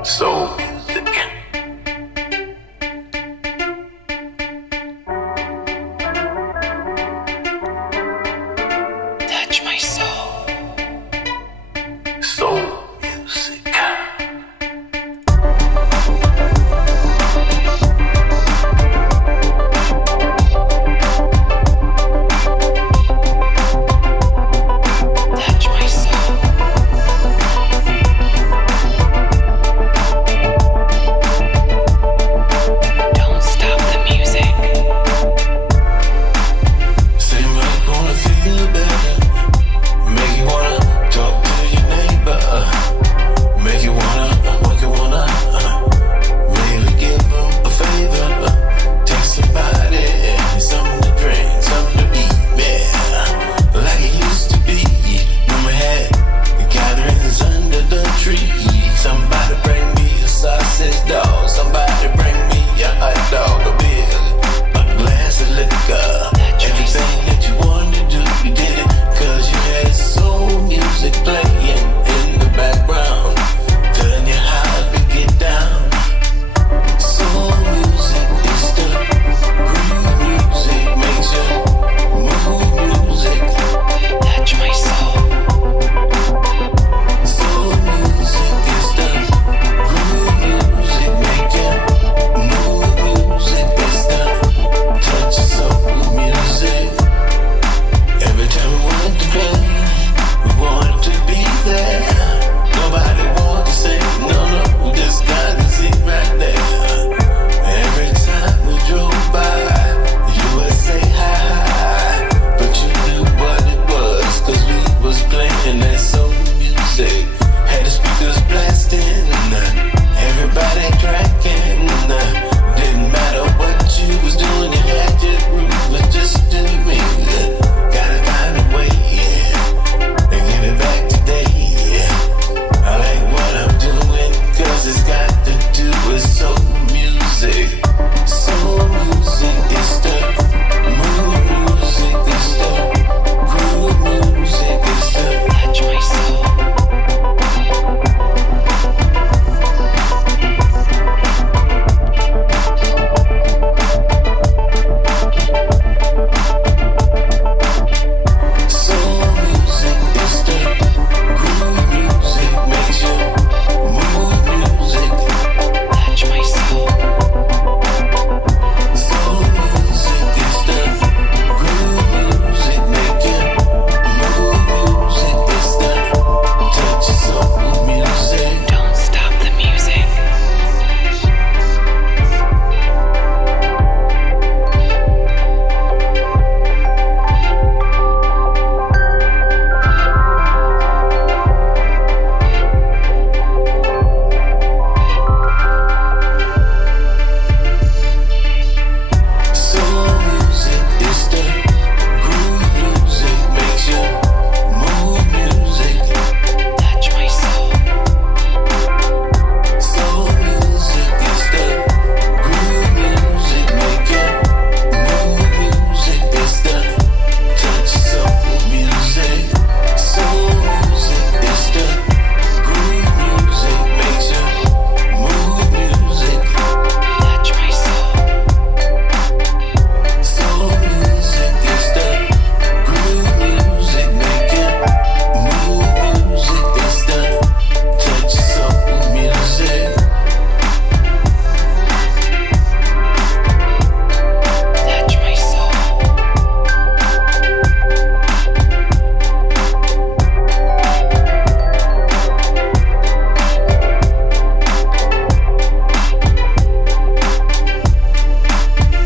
Soul music. Touch my soul. Soul music. Touch my soul.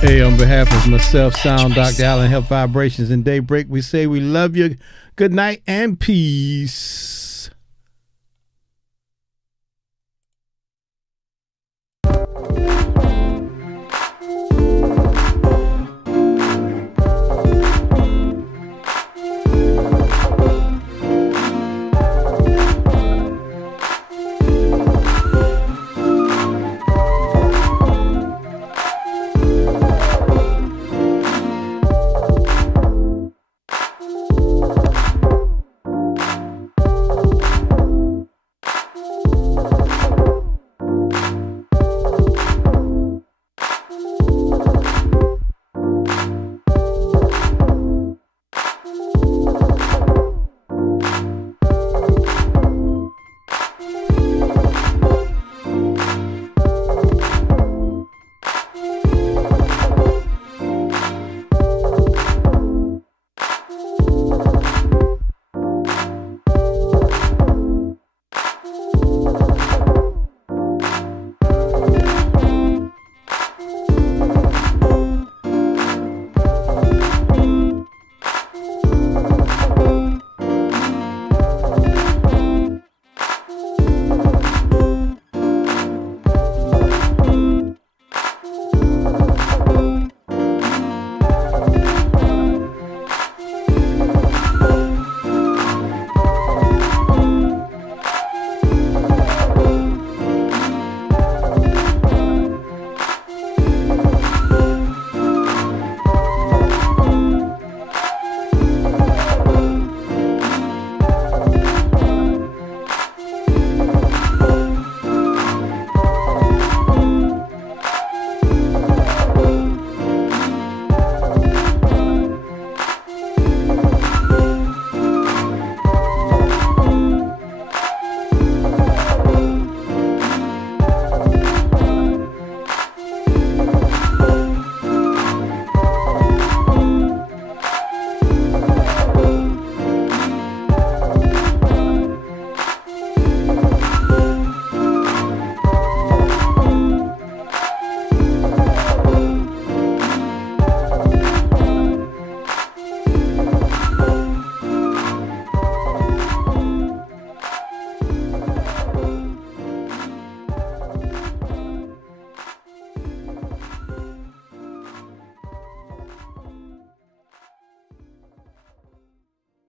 Hey, on behalf of myself, Sound Dr. Allen, Health Vibrations, and Daybreak, we say we love you. Good night and peace.